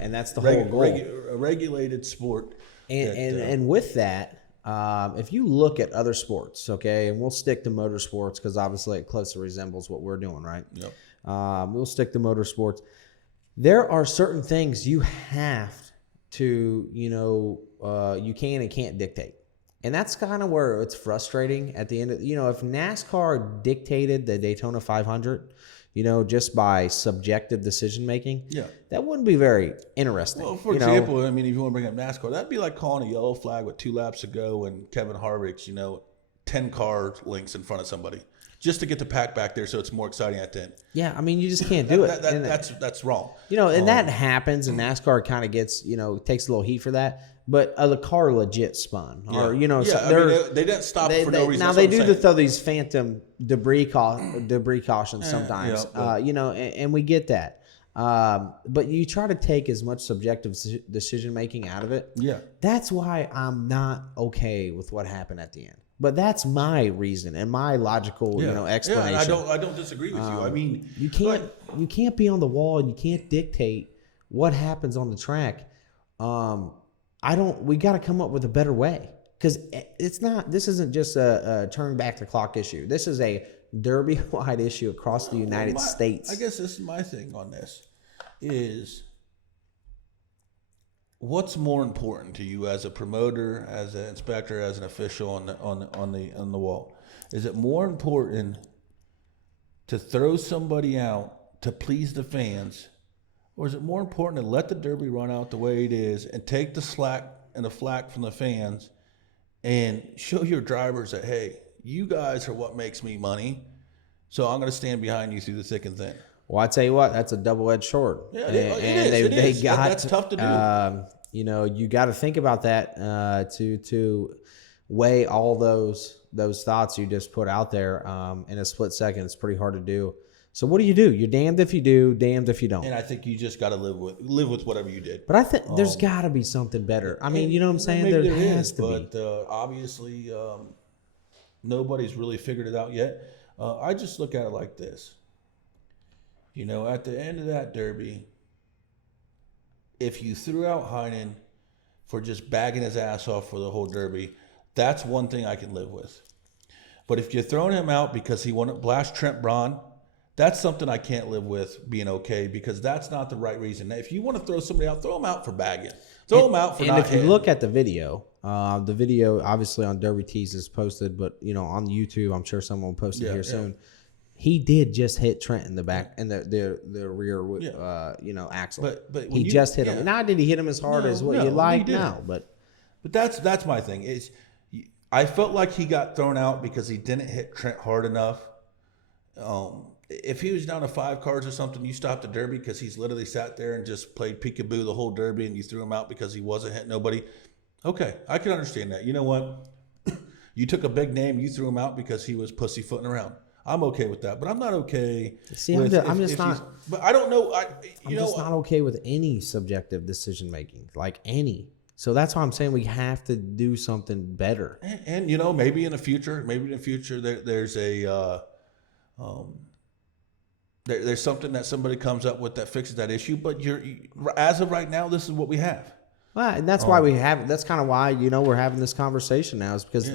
And that's the whole goal. A regulated sport. And with that. If you look at other sports, okay, and we'll stick to motorsports because obviously it closely resembles what we're doing, right? Yep. We'll stick to motorsports. There are certain things you have to, you can and can't dictate. And that's kind of where it's frustrating at the end of, if NASCAR dictated the Daytona 500, just by subjective decision making, that wouldn't be very interesting. Well, for example, if you want to bring up NASCAR, that'd be like calling a yellow flag with 2 laps to go and Kevin Harvick's, 10 car lengths in front of somebody just to get the pack back there so it's more exciting at the end. Yeah, I mean, you just can't do it. That's wrong. And that happens, and NASCAR kind of gets, takes a little heat for that. But the car legit spun, or they didn't stop for no reason. Now they do throw these phantom debris cautions sometimes, and we get that. But you try to take as much subjective decision making out of it. Yeah, that's why I'm not okay with what happened at the end. But that's my reason and my logical, explanation. Yeah, I don't disagree with you. I mean, you can't be on the wall and you can't dictate what happens on the track. We got to come up with a better way, because this isn't just a turn back the clock issue. This is a Derby-wide issue across the United States. I guess this is my thing on this is, what's more important to you as a promoter, as an inspector, as an official on the wall? Is it more important to throw somebody out to please the fans, or is it more important to let the Derby run out the way it is and take the slack and the flack from the fans and show your drivers that, hey, you guys are what makes me money, so I'm going to stand behind you through the thick and thin? Well, I tell you what, that's a double-edged sword. Yeah, it is. That's tough to do. you got to think about that to weigh all those thoughts you just put out there in a split second. It's pretty hard to do. So what do? You're damned if you do, damned if you don't. And I think you just got to live with whatever you did. But I think there's got to be something better. I mean, you know what I'm saying? Maybe There has to be. But obviously, nobody's really figured it out yet. I just look at it like this. At the end of that derby, if you threw out Heinen for just bagging his ass off for the whole derby, that's one thing I can live with. But if you're throwing him out because he wanted to blast Trent Braun, that's something I can't live with being okay, because that's not the right reason. Now, if you want to throw somebody out, throw him out for bagging. Throw him out for not hitting. And if you look at the video obviously on Derby Tees is posted, but on YouTube, I'm sure someone will post it here soon. He did just hit Trent in the back and the rear axle. But he just hit him. Now, did he hit him as hard as what you like? No, but that's my thing. Is I felt like he got thrown out because he didn't hit Trent hard enough. If he was down to 5 cars or something, you stopped the derby because he's literally sat there and just played peekaboo the whole derby, and you threw him out because he wasn't hitting nobody. Okay, I can understand that. You know what? You took a big name, you threw him out because he was pussyfooting around. I'm okay with that, but I'm not okay. See, I'm just not. But I don't know. I'm just not okay with any subjective decision making, like any. So that's why I'm saying we have to do something better. And maybe in the future, there's a. There's something that somebody comes up with that fixes that issue, but as of right now, this is what we have. Well, and that's why we have. That's kind of why we're having this conversation now, is because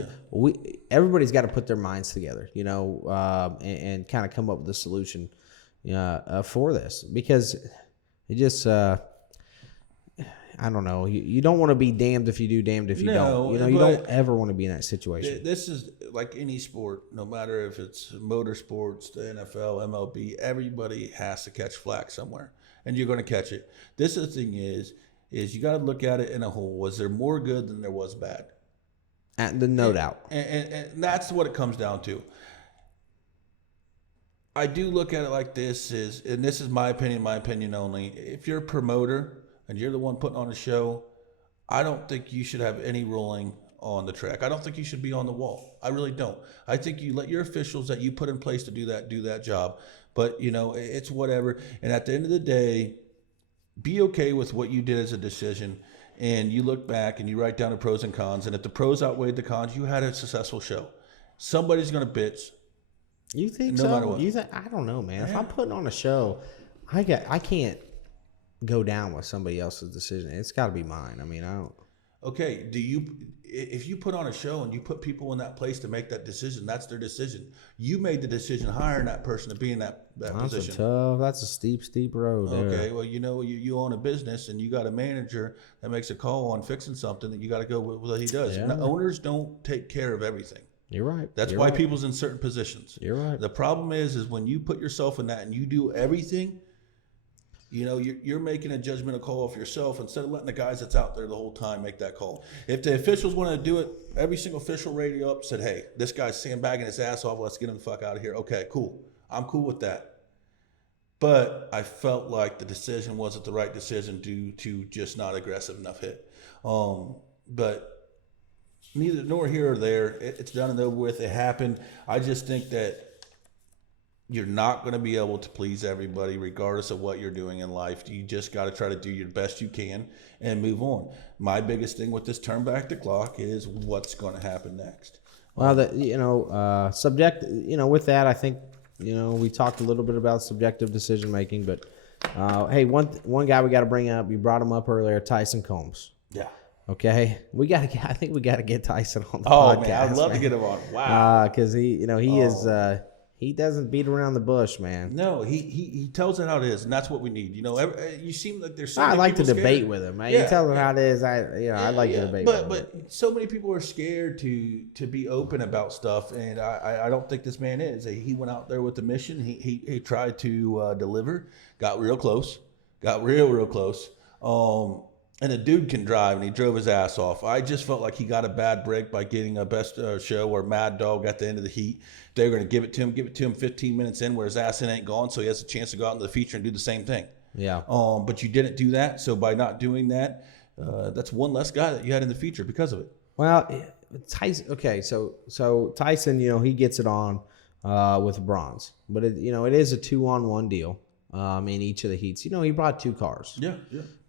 everybody's got to put their minds together, and kind of come up with a solution, for this, because it just. I don't know. You don't want to be damned if you do, damned if you don't. You don't ever want to be in that situation. This is like any sport, no matter if it's motorsports, the NFL, MLB, everybody has to catch flack somewhere, and you're going to catch it. This is the thing is you got to look at it in a whole. Was there more good than there was bad? No doubt. And that's what it comes down to. I do look at it like this and this is my opinion only. If you're a promoter and you're the one putting on a show, I don't think you should have any ruling on the track. I don't think you should be on the wall. I really don't. I think you let your officials that you put in place to do that job. But, it's whatever. And at the end of the day, be okay with what you did as a decision. And you look back and you write down the pros and cons. And if the pros outweighed the cons, you had a successful show. Somebody's going to bitch. You think so? Matter what. I don't know, man. If I'm putting on a show, I can't go down with somebody else's decision. It's got to be mine. I mean, I don't. Okay, if you put on a show and you put people in that place to make that decision, that's their decision. You made the decision hiring that person to be in that position. That's a steep road. Okay, there. well, you own a business and you got a manager that makes a call on fixing something that you got to go with what he does. Yeah. Now, owners don't take care of everything. You're right. That's why people's in certain positions. You're right. The problem is when you put yourself in that and you do everything, you're making a judgmental call of yourself instead of letting the guys that's out there the whole time make that call. If the officials want to do it, every single official radio up said, hey, this guy's sandbagging his ass off. Let's get him the fuck out of here. Okay, cool. I'm cool with that. But I felt like the decision wasn't the right decision due to just not aggressive enough hit. But neither nor here or there. It's done and over with. It happened. I just think that you're not going to be able to please everybody regardless of what you're doing in life. You just got to try to do your best you can and move on. My biggest thing with this turn back the clock is what's going to happen next. Well, with that, I think, we talked a little bit about subjective decision making, but hey, one guy we got to bring up, you brought him up earlier, Tyson Combs. Yeah. Okay, I think we got to get Tyson on the podcast. Oh man, I'd love to get him on. Wow. Because he doesn't beat around the bush, man. No, he tells it how it is, and that's what we need. You seem like there's so I many like to people debate scared. with him, man. Yeah. You tell him how it is. I like to debate with him. But so many people are scared to be open about stuff, and I don't think this man is. He went out there with the mission. He tried to deliver, got real close. And the dude can drive, and he drove his ass off. I just felt like he got a bad break by getting a best show or Mad Dog at the end of the heat. They're going to give it to him 15 minutes in where his ass ain't gone, so he has a chance to go out into the feature and do the same thing. Yeah. But you didn't do that, so by not doing that, that's one less guy that you had in the feature because of it. Well, Tyson. Okay, so Tyson, he gets it on with bronze, but it is a 2-on-1 deal in each of the heats. He brought 2 cars. Yeah.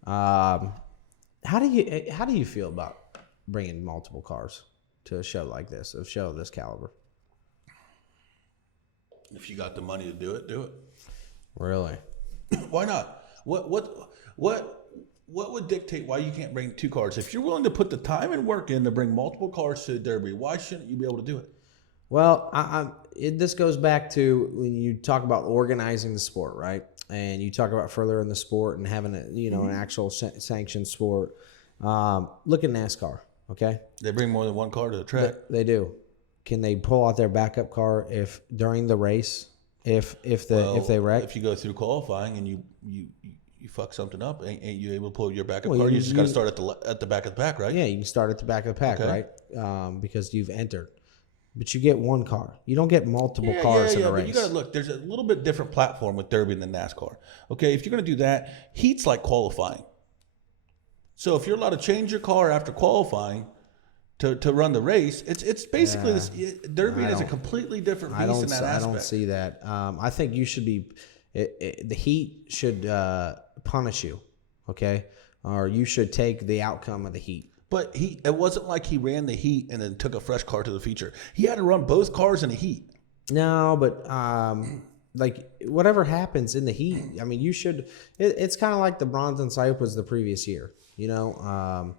How do you feel about bringing multiple cars to a show like this, a show of this caliber? If you got the money to do it, do it. Really? Why not? What would dictate why you can't bring 2 cars? If you're willing to put the time and work in to bring multiple cars to the Derby, why shouldn't you be able to do it? Well, this goes back to when you talk about organizing the sport, right? And you talk about furthering the sport and having an actual sanctioned sport. Look at NASCAR, okay? They bring more than 1 car to the track. They do. Can they pull out their backup car if during the race if they wreck? If you go through qualifying and you fuck something up, ain't you able to pull your backup car? You just got to start at the back of the pack, right? Yeah, you can start at the back of the pack, right? Because you've entered. But you get 1 car. You don't get multiple cars in a race. But you got to look. There's a little bit different platform with Derby than NASCAR. Okay, if you're going to do that, heat's like qualifying. So if you're allowed to change your car after qualifying to run the race, it's basically this. Derby is a completely different beast in that aspect. I don't see that. I think you should be. The heat should punish you, okay, or you should take the outcome of the heat. But it wasn't like he ran the heat and then took a fresh car to the feature. He had to run both cars in the heat. No, but like whatever happens in the heat, I mean, you should. It's kind of like the bronze and Cyprus the previous year. The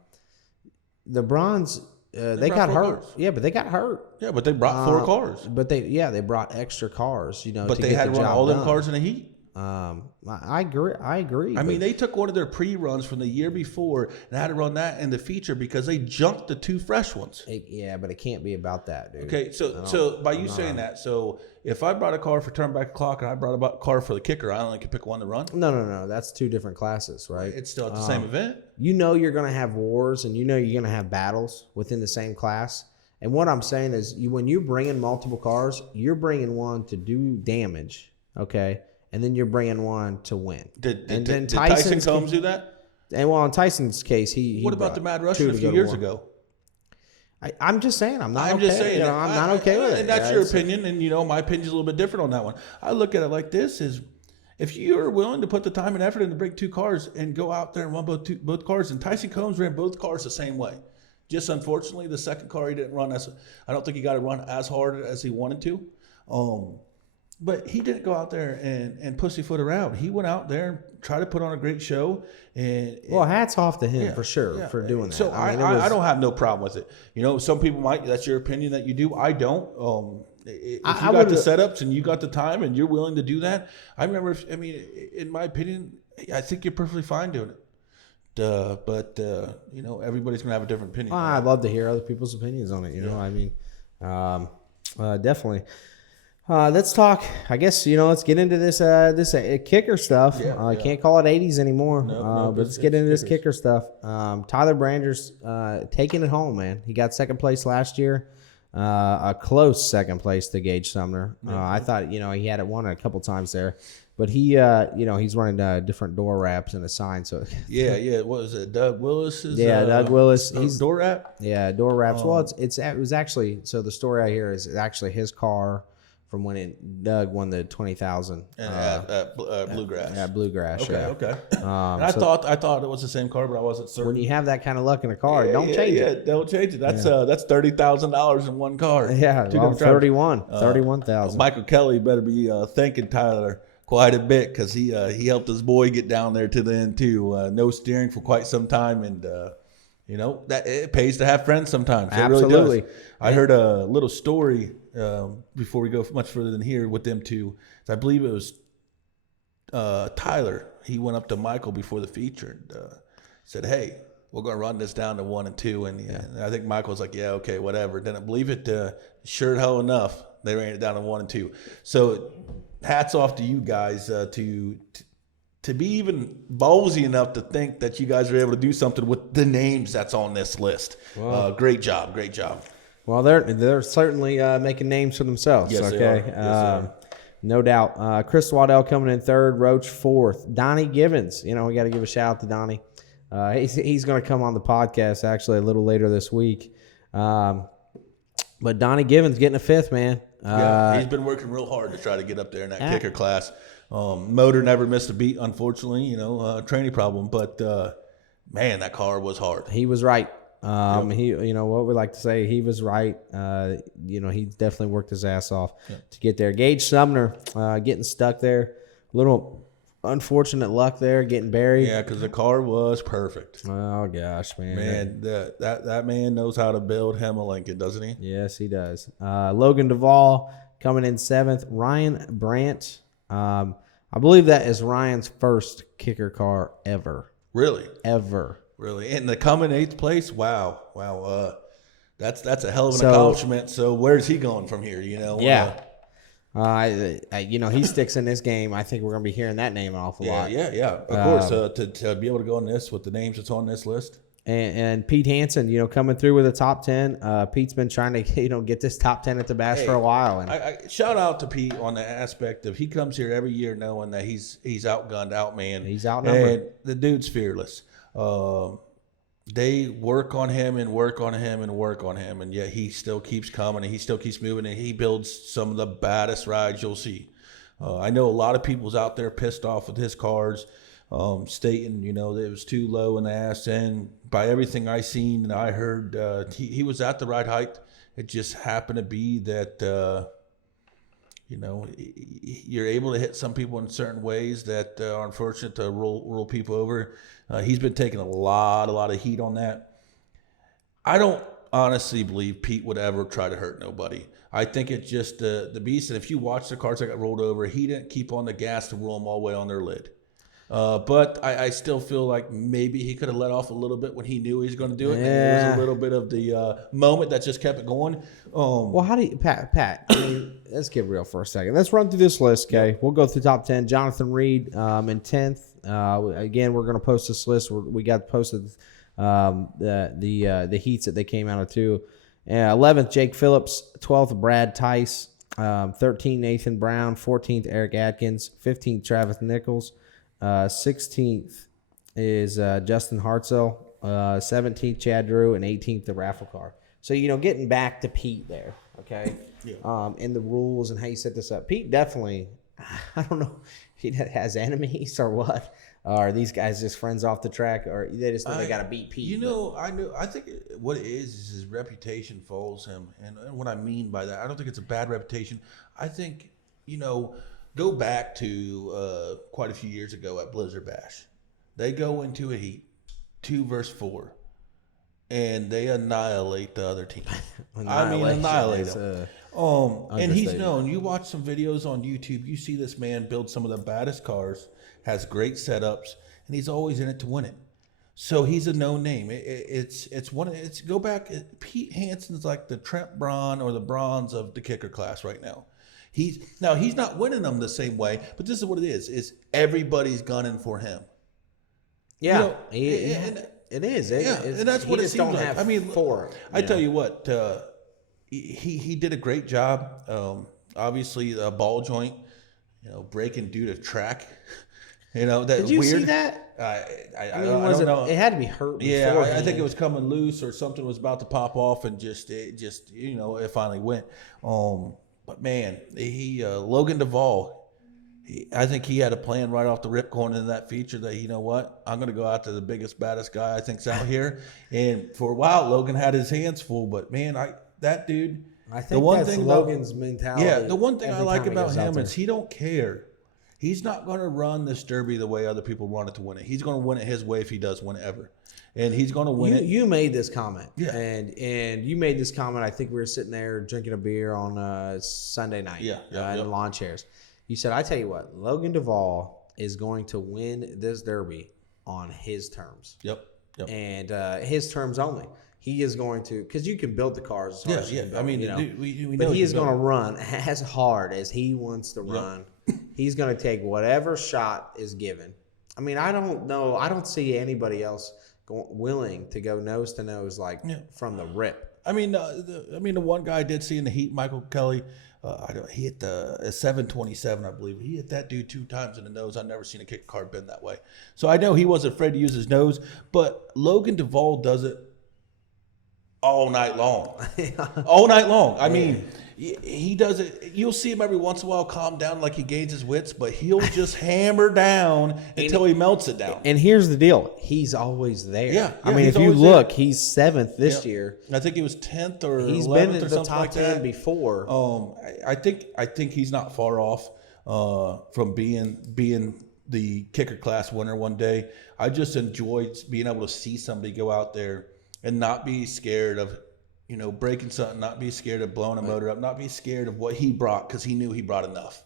bronze. They got hurt. Cars. Yeah, but they got hurt. Yeah, but they brought 4 cars. But they brought extra cars. But they had to run all them cars in the heat. I agree. I mean, they took one of their pre-runs from the year before and had to run that in the feature because they junked the 2 fresh ones. But it can't be about that, dude. Okay, so by you saying that, so if I brought a car for turn back clock and I brought a car for the kicker, I only could pick one to run? No. That's 2 different classes, right? It's still at the same event. You're going to have wars and you're going to have battles within the same class. And what I'm saying is when you bring in multiple cars, you're bringing one to do damage, okay? And then you're bringing one to win. Did Tyson Combs do that? And in Tyson's case, he what about the Mad Russian a few years ago? I'm just saying, I'm not okay with it. And that's your opinion, and my opinion's a little bit different on that one. I look at it like this: is if you're willing to put the time and effort in to bring 2 cars and go out there and run both cars, and Tyson Combs ran both cars the same way. Just unfortunately, the second car he didn't run I don't think he got to run as hard as he wanted to. But he didn't go out there and pussyfoot around. He went out there and tried to put on a great show. Hats off to him for sure for doing that. So I don't have no problem with it. Some people might. That's your opinion that you do. I don't. If you got the setups and you got the time and you're willing to do that, I remember. In my opinion, I think you're perfectly fine doing it. But everybody's gonna have a different opinion. I'd love to hear other people's opinions on it. Definitely. Let's talk. I guess let's get into this kicker stuff. I can't call it 80s anymore. But let's get into this kicker stuff. Tyler Brander's taking it home, man. He got second place last year. A close second place to Gage Sumner. I thought he had it won a couple times there, but he he's running different door wraps and a sign. So what was it? Doug Willis? Doug Willis. He's door wrap. Yeah, door wraps. Well, it was actually the story out here is actually his car. From when Doug won the 20,000 at Bluegrass. Yeah, Bluegrass. Okay. I thought it was the same car, but I wasn't certain. When you have that kind of luck in a car, don't change it. Don't change it. That's $30,000 in one car. Yeah, 31,000. Michael Kelly better be thanking Tyler quite a bit because he helped his boy get down there to the end too. No steering for quite some time, and that it pays to have friends sometimes. It Absolutely. Really does. I heard a little story before we go much further than here with them two. I believe it was Tyler. He went up to Michael before the feature and said, "Hey, we're going to run this down to 1 and 2." And I think Michael was like, "Yeah, okay, whatever." Didn't believe it. Sure hell enough, they ran it down to 1 and 2. So hats off to you guys to be even ballsy enough to think that you guys are able to do something with the names that's on this list. Wow. Great job. Well, they're certainly making names for themselves. Yes, okay, they are. Yes, they are. No doubt. Chris Waddell coming in third, Roach fourth, Donnie Givens. We got to give a shout out to Donnie. He's going to come on the podcast actually a little later this week. But Donnie Givens getting a 5th, man. He's been working real hard to try to get up there in that kicker class. Motor never missed a beat, unfortunately. Training problem, but man, that car was hard. He was right. He, what we like to say, he was right. He definitely worked his ass off to get there. Gage Sumner getting stuck there. Little unfortunate luck there, getting buried. Yeah, because the car was perfect. Oh gosh, man. Man, that man knows how to build him a Lincoln, doesn't he? Yes, he does. Logan Duvall coming in 7th. Ryan Brandt. I believe that is Ryan's first kicker car ever. Really? Ever. Really? And to come in 8th place? Wow. That's a hell of an accomplishment. So where's he going from here? Yeah. He sticks in this game. I think we're going to be hearing that name an awful lot. Yeah. Of course, to be able to go on this with the names that's on this list. And Pete Hansen, coming through with a top 10. Pete's been trying to, get this top 10 at the Bash for a while. And I shout out to Pete on the aspect of he comes here every year knowing that he's outgunned, outmanned. He's outnumbered. And the dude's fearless. They work on him and work on him and work on him, and yet he still keeps coming and he still keeps moving, and he builds some of the baddest rides you'll see. I know a lot of people's out there pissed off with his cars, stating, that it was too low in the ass end. By everything I seen and I heard, he was at the right height. It just happened to be that, you're able to hit some people in certain ways that are unfortunate to roll people over. He's been taking a lot of heat on that. I don't honestly believe Pete would ever try to hurt nobody. I think it's just the beast. And if you watch the cars that got rolled over, he didn't keep on the gas to roll them all the way on their lid. But I still feel like maybe he could have let off a little bit when he knew he was going to do it. Yeah. And there was a little bit of the moment that just kept it going. Well, how do you, Pat, let's get real for a second. Let's run through this list, okay? We'll go through top 10. Jonathan Reed in 10th. Again, we're going to post this list. We got posted the heats that they came out of too. 11th, Jake Phillips. 12th, Brad Tice. 13th, Nathan Brown. 14th, Eric Atkins. 15th, Travis Nichols. 16th is Justin Hartzell. 17th, Chad Drew. And 18th, the raffle car. So, getting back to Pete there, okay? Yeah. And the rules and how you set this up. Pete definitely, I don't know if he has enemies or what. Or are these guys just friends off the track, or they just know they got to beat Pete? I think what it is his reputation follows him. And what I mean by that, I don't think it's a bad reputation. I think, go back to quite a few years ago at Blizzard Bash. They go into a heat, 2 versus 4, and they annihilate the other team. Annihilate them. And he's known. You watch some videos on YouTube, you see this man build some of the baddest cars, has great setups, and he's always in it to win it. So he's a known name. Go back. Pete Hansen's like the Trent Braun or the Bronze of the kicker class right now. He's not winning them the same way, but this is what it is everybody's gunning for him. Yeah, it is. And that's what it seems like. I tell you what, he did a great job. Obviously, the ball joint, breaking due to track. Did you see that? I don't know. It had to be hurt. Yeah, I think it was coming loose or something was about to pop off, and it finally went. But man, Logan Duvall, I think he had a plan right off the rip going into that feature that, I'm going to go out to the biggest, baddest guy I think's out here. And for a while, Logan had his hands full. But man, that dude. I think that's Logan's mentality. Yeah, the one thing I like about him is he don't care. He's not going to run this derby the way other people run it to win it. He's going to win it his way if he does win it ever. And he's going to win it. You made this comment. Yeah. And you made this comment. I think we were sitting there drinking a beer on Sunday night in the lawn chairs. You said, I tell you what, Logan Duvall is going to win this derby on his terms. Yep. And his terms only. He is going to, because you can build the cars as hard as you can build, we know. But he is going to run as hard as he wants to run. He's going to take whatever shot is given. I don't know. I don't see anybody else willing to go nose to nose from the rip. The one guy I did see in the heat, Michael Kelly. He hit a 727, I believe. He hit that dude 2 times in the nose. I've never seen a kick car bend that way. So I know he wasn't afraid to use his nose, but Logan Duvall does it all night long. All night long. I mean, he does it. You'll see him every once in a while calm down like he gains his wits, but he'll just hammer down until he melts it down. And here's the deal. He's always there. Yeah, I mean, if you look, he's 7th this year. I think he was 10th or 11th He's been in or the something top like 10 that. before. I think he's not far off from being the kicker class winner one day. I just enjoyed being able to see somebody go out there and not be scared of, breaking something, not be scared of blowing a motor up, not be scared of what he brought, because he knew he brought enough.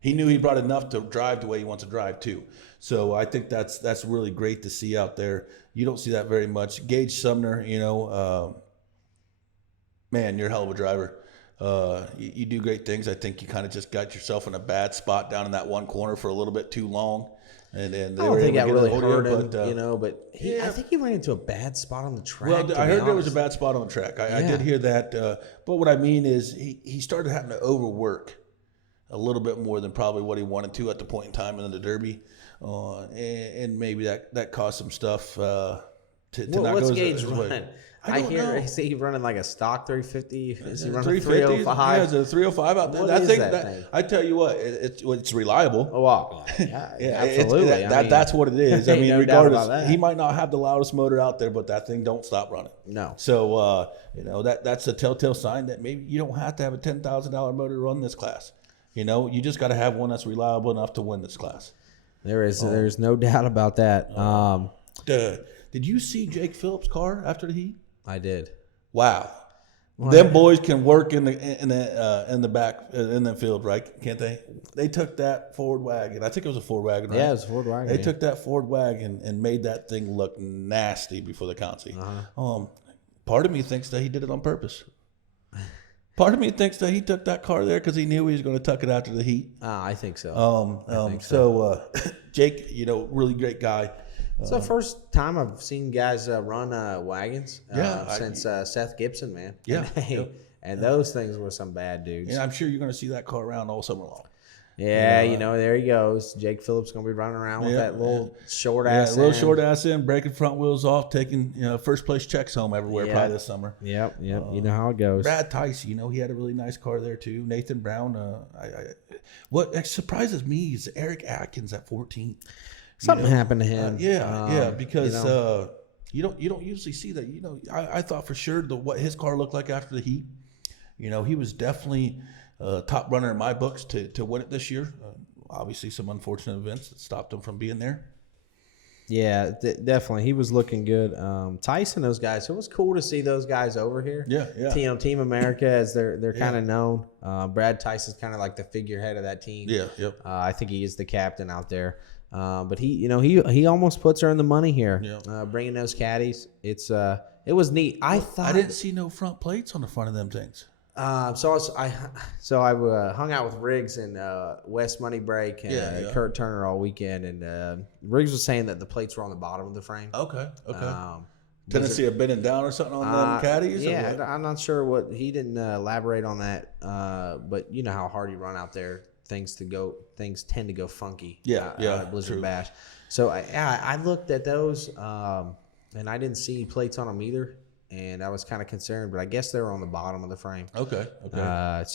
He knew he brought enough to drive the way he wants to drive too. So I think that's really great to see out there. You don't see that very much. Gage Sumner, man, you're a hell of a driver. You do great things. I think you kind of just got yourself in a bad spot down in that one corner for a little bit too long. And then I don't think that really hurt him, but I think he ran into a bad spot on the track. Well, I heard there was a bad spot on the track. I did hear that. But what I mean is he started having to overwork a little bit more than probably what he wanted to at the point in time in the Derby. And maybe that caused some stuff to not what's go Gage his way. running? I hear he's running like a stock 350. Is he running 350? 305? Yeah, it's a 305 out there. What is that thing? I tell you what, it's reliable. Oh, wow. Yeah, absolutely. That's what it is. I mean, no doubt about regardless, that. he might not have the loudest motor out there, but that thing don't stop running. No. So, that's a telltale sign that maybe you don't have to have a $10,000 motor to run this class. You just got to have one that's reliable enough to win this class. There's no doubt about that. Did you see Jake Phillips' car after the heat? I did. Wow. Them boys can work in the back in the field, right? Can't they? They took that Ford wagon. I think it was a Ford wagon, right? Yeah, it was a Ford wagon. They took that Ford wagon and made that thing look nasty before the county. Part of me thinks that he did it on purpose. Part of me thinks that he took that car there because he knew he was going to tuck it after the heat. I think so. Jake, really great guy. It's the first time I've seen guys run wagons since Seth Gibson, man. Yeah. And those things were some bad dudes. And I'm sure you're going to see that car around all summer long. Yeah, there he goes. Jake Phillips going to be running around with that little short ass end. Short ass end, breaking front wheels off, taking first place checks home everywhere probably this summer. Yep. You know how it goes. Brad Tice, he had a really nice car there too. Nathan Brown. What surprises me is Eric Atkins at 14. Something happened to him. Because you don't usually see that. I thought for sure what his car looked like after the heat. He was definitely top runner in my books to win it this year. Obviously, some unfortunate events that stopped him from being there. Yeah, definitely. He was looking good. Tyson, those guys. It was cool to see those guys over here. Yeah. Team America, as they're kind of known. Brad Tyson's kind of like the figurehead of that team. Yeah. Yep. I think he is the captain out there. But he almost puts her in the money here. Yeah. Bringing those caddies. It was neat. I didn't see no front plates on the front of them things. So I hung out with Riggs and Wes Money Break and Kurt Turner all weekend, and Riggs was saying that the plates were on the bottom of the frame. Okay. Tendency of bending down or something on them caddies? Yeah, I'm not sure what he didn't elaborate on that. But you know how hard you run out there. Things tend to go funky. Blizzard true. Bash. So I looked at those, and I didn't see plates on them either. And I was kind of concerned, but I guess they were on the bottom of the frame. Okay. And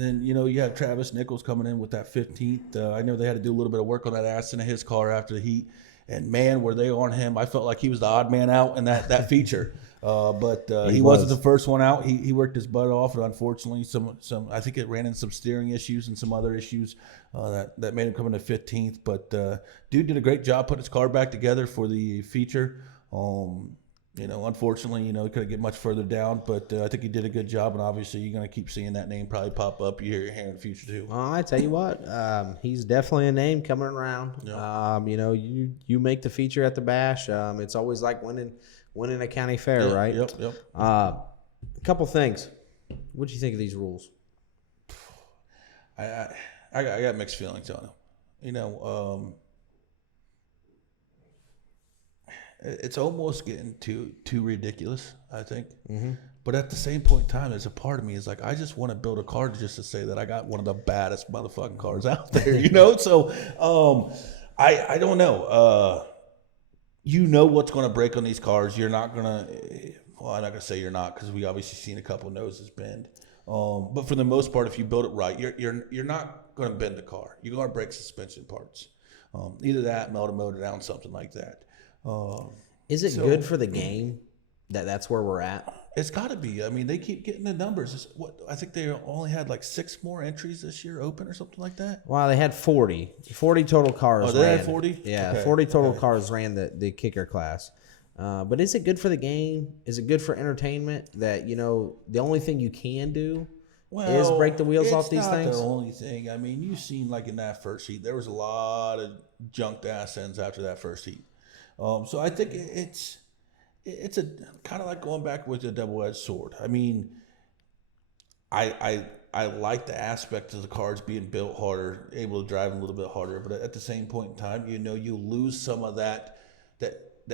then, you have Travis Nichols coming in with that 15th. I know they had to do a little bit of work on that ass in his car after the heat. And, man, were they on him. I felt like he was the odd man out in that feature. But he wasn't the first one out. He worked his butt off. And unfortunately, some I think it ran into some steering issues and some other issues that made him come in 15th. But dude did a great job putting his car back together for the feature. Unfortunately, he couldn't get much further down, but I think he did a good job, and obviously you're going to keep seeing that name probably pop up here in the future too. I tell you what, he's definitely a name coming around. Yeah. You make the feature at the Bash. It's always like winning a county fair, right? Yep. A couple things. What do you think of these rules? I got mixed feelings on them. it's almost getting too ridiculous, I think. But at the same point in time, there's a part of me is like, I just want to build a car just to say that I got one of the baddest motherfucking cars out there, you know? So I don't know. You know what's going to break on these cars. You're not going to, well, I'm not going to say you're not, because we obviously seen a couple of noses bend. But for the most part, if you build it right, you're not going to bend the car. You're going to break suspension parts. Either that, melt a motor down, something like that. Is it good for the game that's where we're at? It's got to be. I mean, they keep getting the numbers. I think they only had like 6 more entries this year open or something like that. Well, they had 40 total cars. Oh, they had 40? Yeah, Okay. 40 total cars ran the kicker class. But is it good for the game? Is it good for entertainment that, the only thing you can do is break the wheels off these things? It's not the only thing. I mean, you've seen like in that first heat, there was a lot of junked ass ends after that first heat. So I think it's a kind of like going back with a double-edged sword. I mean, I like the aspect of the cars being built harder, able to drive a little bit harder, but at the same point in time, you lose some of that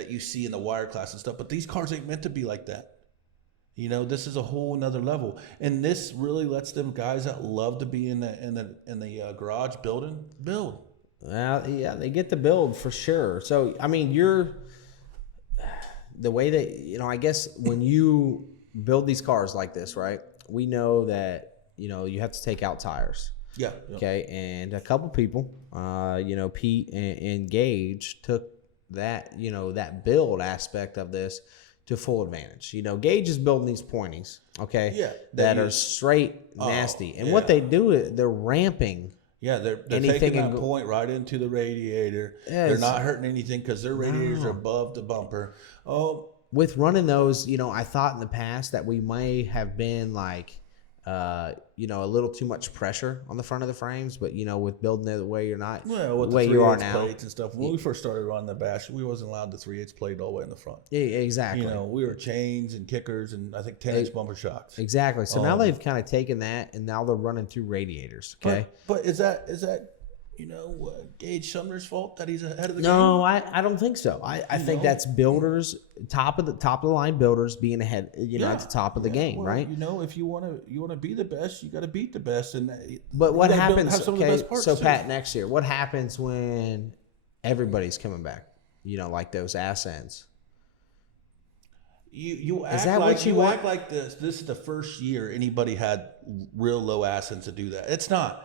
you see in the wire class and stuff. But these cars ain't meant to be like that. This is a whole another level, and this really lets them guys that love to be in the garage build. Well, yeah, they get the build for sure. So I mean, the way that, I guess when you build these cars like this, right? We know that, you have to take out tires. Yeah. Okay. And a couple people, Pete and Gage took that, that build aspect of this to full advantage. Gage is building these pointies, okay? Yeah. That are straight nasty. And what they do is they're ramping. Yeah, they're taking that point right into the radiator. Yeah, they're not hurting anything because their radiators are above the bumper. With running those, I thought in the past that we may have been like, a little too much pressure on the front of the frames, but with building it the way you're not, with the way you are now, plates and stuff. When we first started running the bash, we wasn't allowed the 3/8 plate all the way in the front. Yeah, exactly. We were chains and kickers and I think 10-inch bumper shocks. Exactly. So now they've kind of taken that and now they're running through radiators. Okay, but is that Gage Sumner's fault that he's ahead of the game? No, I don't think so. I think that's builders, top of the line builders being ahead, at the top of the game, right? If you want to be the best, you got to beat the best. But what happens? Okay, so Pat, next year, what happens when everybody's coming back? Like those ass ends. You act like this is the first year anybody had real low ass ends to do that. It's not.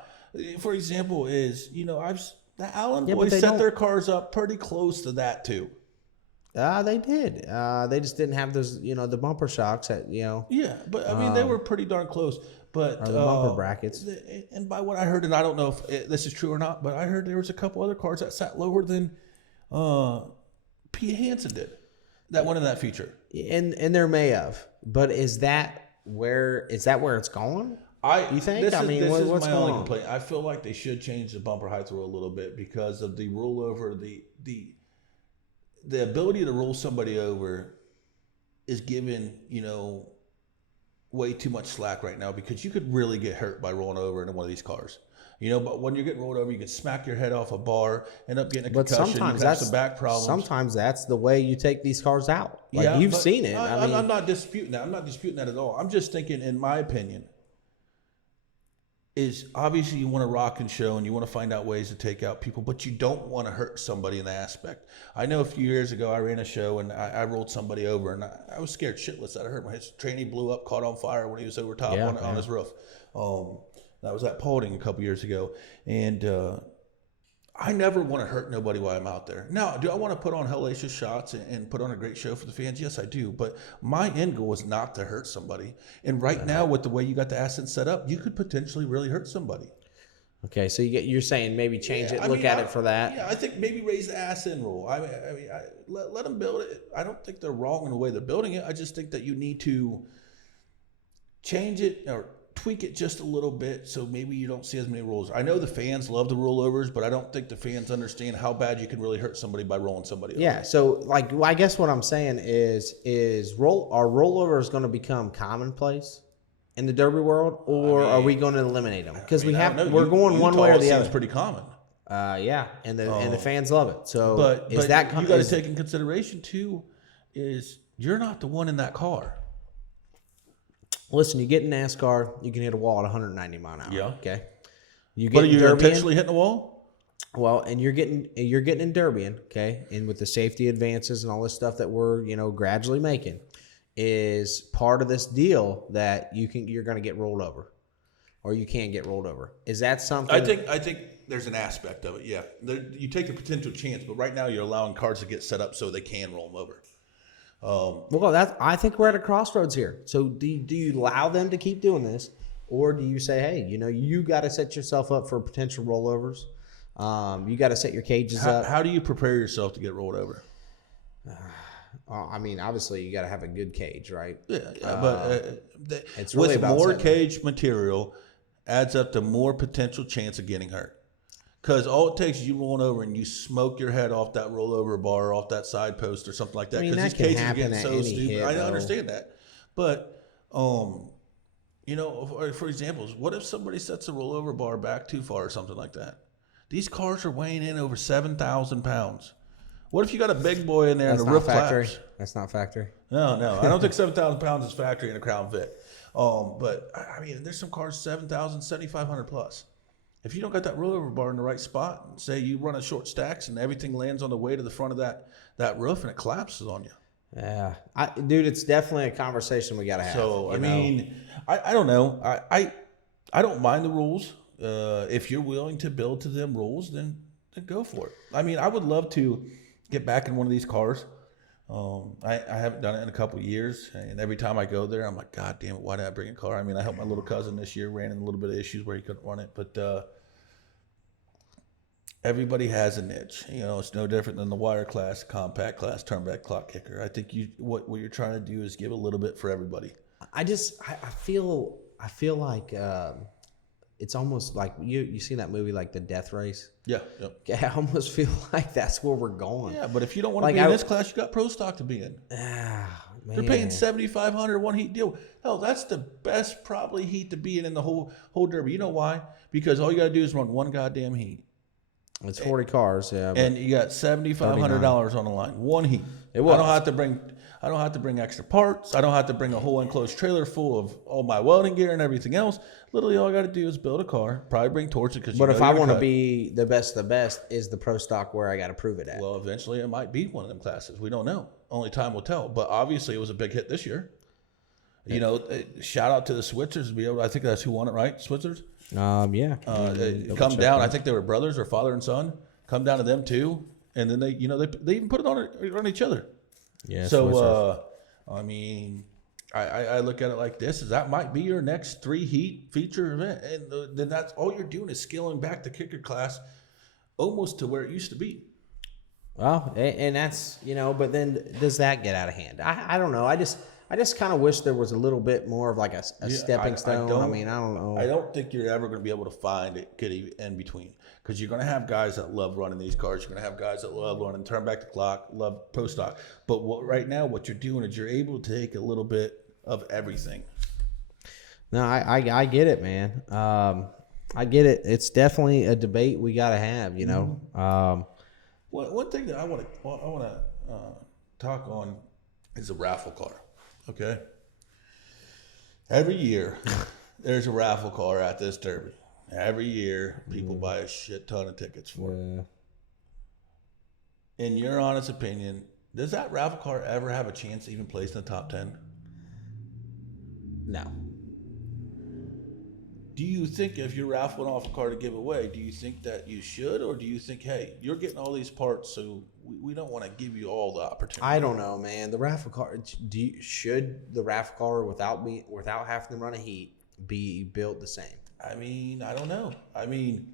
For example, the Allen boys set their cars up pretty close to that too. They did. They just didn't have those, the bumper shocks that, Yeah, but I mean, they were pretty darn close. But or the bumper brackets. And by what I heard, and I don't know if this is true or not, but I heard there was a couple other cars that sat lower than Pete Hansen did. That went in that feature. And there may have, but is that where it's going? You think? This is what's my going only on? complaint. I feel like they should change the bumper height rule a little bit because of the rollover. The ability to roll somebody over is given, way too much slack right now because you could really get hurt by rolling over into one of these cars. But when you're getting rolled over, you can smack your head off a bar, end up getting a concussion, you can have some back problems. Sometimes that's the way you take these cars out. You've seen it. I'm not disputing that. I'm not disputing that at all. I'm just thinking, in my opinion, is obviously you want to rock and show and you want to find out ways to take out people, but you don't want to hurt somebody in the aspect. I know a few years ago I ran a show and I rolled somebody over and I was scared shitless that I hurt his trainee blew up, caught on fire when he was over top on his roof. That was at Paulding a couple years ago. And I never want to hurt nobody while I'm out there. Now, do I want to put on hellacious shots and put on a great show for the fans? Yes, I do. But my end goal is not to hurt somebody. And right now, with the way you got the assets set up, you could potentially really hurt somebody. Okay, so you're saying maybe change it, look at it for that. Yeah, I think maybe raise the ass in rule. I mean, let them build it. I don't think they're wrong in the way they're building it. I just think that you need to change it or tweak it just a little bit so maybe you don't see as many rolls. I know the fans love the rollovers, but I don't think the fans understand how bad you can really hurt somebody by rolling somebody over. Yeah, so I guess what I'm saying is our rollovers going to become commonplace in the Derby world, or are we going to eliminate them? Because we're going one way or the other. Seems pretty common. Yeah, and the fans love it. So, But is that you got to take in consideration too, is you're not the one in that car. Listen, you get in NASCAR, you can hit a wall at 190 mile an hour. Yeah. Okay. You get But are in you Derby. intentionally hitting the wall? Well, and you're getting in Derbian, okay, and with the safety advances and all this stuff that we're gradually making, is part of this deal that you're going to get rolled over, or you can get rolled over. Is that something? I think there's an aspect of it. Yeah, you take the potential chance, but right now you're allowing cars to get set up so they can roll them over. Well, I think we're at a crossroads here. So do you allow them to keep doing this, or do you say, hey, you got to set yourself up for potential rollovers? You got to set your cages up. How do you prepare yourself to get rolled over? I mean, obviously, you got to have a good cage, right? Yeah, but it's really with about more setting. cage material adds up to more potential chance of getting hurt. Because all it takes is you rolling over and you smoke your head off that rollover bar, off that side post or something like that. I mean, Because that these can cages are happen getting at so any stupid. hit, I though. understand that. But, for examples, what if somebody sets a rollover bar back too far or something like that? These cars are weighing in over 7,000 pounds. What if you got a big boy in there and the roof factory. flaps? That's not factory. No. I don't think 7,000 pounds is factory in a Crown Vic. But, I mean, there's some cars 7,000, 7,500 plus. If you don't got that rollover bar in the right spot, and say you run a short stacks and everything lands on the way to the front of that roof and it collapses on you. Yeah, dude, it's definitely a conversation we got to have. So, I mean, I don't know. I don't mind the rules. If you're willing to build to them rules, then go for it. I mean, I would love to get back in one of these cars. I haven't done it in a couple of years, and every time I go there, I'm like, God damn it, why did I bring a car? I mean, I helped my little cousin this year, ran into a little bit of issues where he couldn't run it, but everybody has a niche. It's no different than the wire class, compact class, turnback clock kicker. I think what you're trying to do is give a little bit for everybody. I feel like it's almost like you see that movie like The Death Race. Yeah. I almost feel like that's where we're going. Yeah, but if you don't want to be in this class, you got pro stock to be in. Man. They're paying $7,500 one heat deal. Hell, that's the best probably heat to be in the whole Derby. You know why? Because all you got to do is run one goddamn heat. It's 40 cars, yeah. And you got $7,500 on the line. One heat. It was. I don't have to bring extra parts. I don't have to bring a whole enclosed trailer full of all my welding gear and everything else. Literally, all I got to do is build a car. Probably bring torches. But if I want to be the best of the best, is the pro stock where I got to prove it at? Well, eventually it might be one of them classes. We don't know. Only time will tell. But obviously, it was a big hit this year. Shout out to the Switzers. I think that's who won it, right? Switzers. Yeah. Come down. I think they were brothers or father and son. Come down to them too, and then they even put it on each other. Yeah. So I mean, I look at it like this: is that might be your next 3 heat feature event, and then that's all you're doing is scaling back the kicker class almost to where it used to be. Well, and that's but then does that get out of hand? I don't know. I just kind of wish there was a little bit more of like a stepping stone. I mean, I don't know. I don't think you're ever going to be able to find it good in between, because you're going to have guys that love running these cars. You're going to have guys that love running turn back the clock, love pro stock. But right now, what you're doing is you're able to take a little bit of everything. No, I get it, man. I get it. It's definitely a debate we got to have. One thing that I want to talk on is a raffle car. Okay. Every year, there's a raffle car at this Derby. Every year, people buy a shit ton of tickets for it. In your honest opinion, does that raffle car ever have a chance to even place in the top 10? No. Do you think if you're raffling off a car to give away, do you think that you should, or do you think, hey, you're getting all these parts, so we don't want to give you all the opportunity? I don't know, man. The raffle car. Should the raffle car without having to run a heat be built the same? I mean, I don't know. I mean,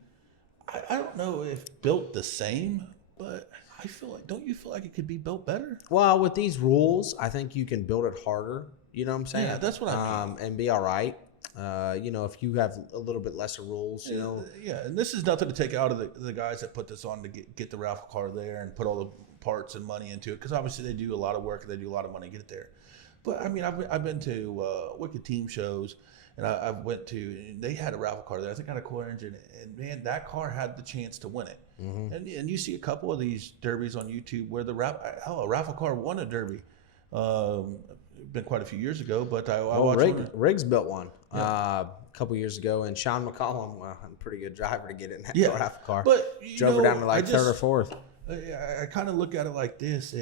I don't know if built the same, but I feel like, don't you feel like it could be built better? Well, with these rules, I think you can build it harder. You know what I'm saying? Yeah, that's what I mean. And be all right. If you have a little bit lesser rules, Yeah, and this is nothing to take out of the guys that put this on to get the raffle car there and put all the parts and money into it, because obviously they do a lot of work and they do a lot of money to get it there. But I mean, I've been to Wicked Team shows, and I went to, and they had a raffle car there. I think it had a core engine, and man, that car had the chance to win it. And you see a couple of these derbies on YouTube where a raffle car won a derby. Been quite a few years ago, but I watched Riggs built one a couple years ago, and Sean McCollum, a pretty good driver to get in that raffle car. But drove her down to like third or fourth. I kind of look at it like this: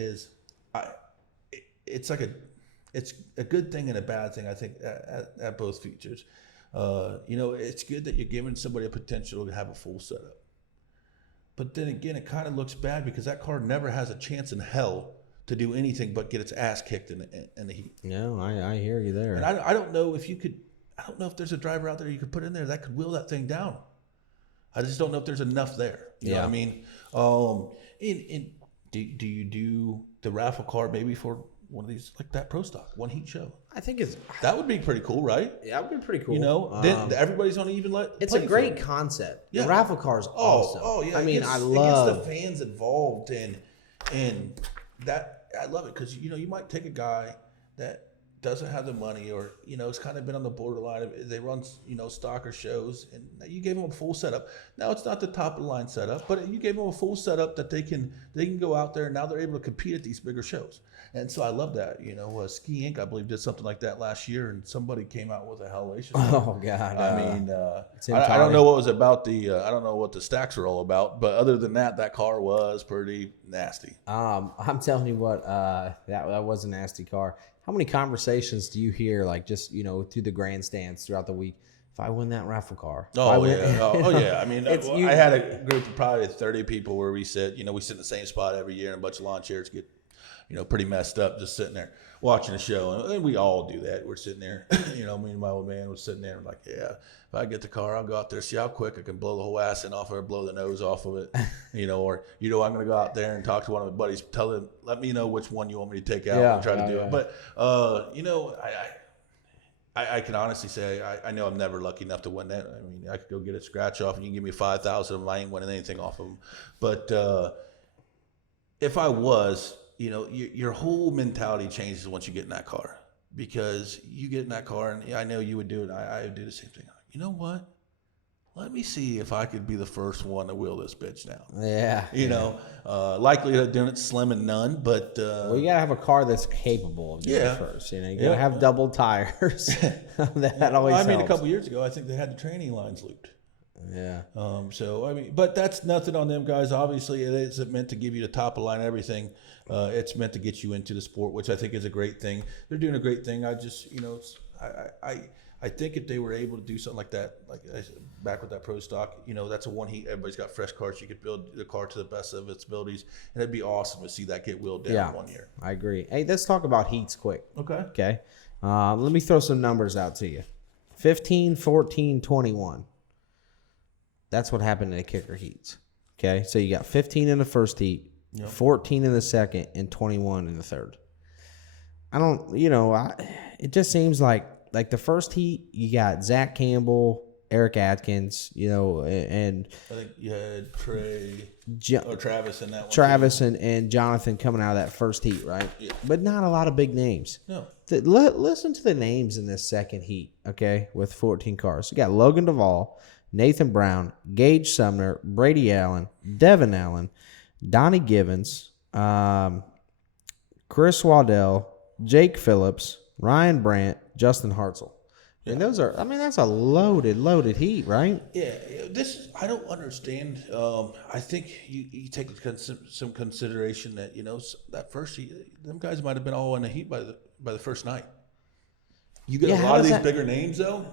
it's a good thing and a bad thing. I think at both features. It's good that you're giving somebody a potential to have a full setup. But then again, it kind of looks bad because that car never has a chance in hell to do anything but get its ass kicked in the heat. No, I hear you there. And I don't know if you could. I don't know if there's a driver out there you could put in there that could wheel that thing down. I just don't know if there's enough there. You know what I mean? Do you do the raffle car maybe for one of these, like that Pro Stock one heat show? I think that would be pretty cool, right? Yeah, that would be pretty cool. Then everybody's on even let. It's a great concept. Yeah. The raffle car is awesome. Oh yeah. I love it gets the fans involved and that I love it because you might take a guy that doesn't have the money or it's kind of been on the borderline. They run stocker shows and you gave them a full setup. Now it's not the top of the line setup, but you gave them a full setup that they can go out there and now they're able to compete at these bigger shows. And so I love that. Ski Inc. I believe did something like that last year, and somebody came out with a Hellation. Oh God! I don't know what was about I don't know what the stacks are all about, but other than that car was pretty nasty. I'm telling you what, that was a nasty car. How many conversations do you hear, like just through the grandstands throughout the week? If I win that raffle car. Yeah. I mean, I had a group of probably 30 people where we sit. We sit in the same spot every year, and a bunch of lawn chairs get pretty messed up just sitting there watching the show. And we all do that. We're sitting there, me and my old man was sitting there like, yeah, if I get the car, I'll go out there, see how quick I can blow the whole ass in off of it, blow the nose off of it, or, I'm going to go out there and talk to one of my buddies, tell him, let me know which one you want me to take out and try to do it. But, I can honestly say I know I'm never lucky enough to win that. I mean, I could go get a scratch off and you can give me 5,000 of them. I ain't winning anything off of them. But if I was, your whole mentality changes once you get in that car, because you get in that car and I know you would do it. I would do the same thing. You know what? Let me see if I could be the first one to wheel this bitch down. Yeah. Likelihood of doing it slim and none, but you gotta have a car that's capable of doing it first. You gotta have double tires. That always helps. A couple years ago, I think they had the training lines looped. Yeah. But that's nothing on them guys. Obviously, it isn't meant to give you the top of line everything. It's meant to get you into the sport, which I think is a great thing. They're doing a great thing. I just, I think if they were able to do something like that, like I said, back with that Pro Stock, that's a one heat. Everybody's got fresh cars. You could build the car to the best of its abilities, and it'd be awesome to see that get wheeled down one year. I agree. Hey, let's talk about heats quick. Okay. Let me throw some numbers out to you. 15, 14, 21. That's what happened in the kicker heats. Okay, so you got 15 in the first heat, 14 in the second, and 21 in the third. It just seems like the first heat, you got Zach Campbell, Eric Atkins, and I think you had Travis in that one. Travis and Jonathan coming out of that first heat, right? Yeah. But not a lot of big names. No. Listen to the names in this second heat, okay, with 14 cars. You got Logan Duvall, Nathan Brown, Gage Sumner, Brady Allen, Devin Allen, Donnie Givens, Chris Waddell, Jake Phillips, Ryan Brandt, Justin Hartzell. Yeah. And that's a loaded heat, right? Yeah, I don't understand. I think you take some consideration that that first heat, them guys might have been all in the heat by the first night. You get a lot of these bigger names though.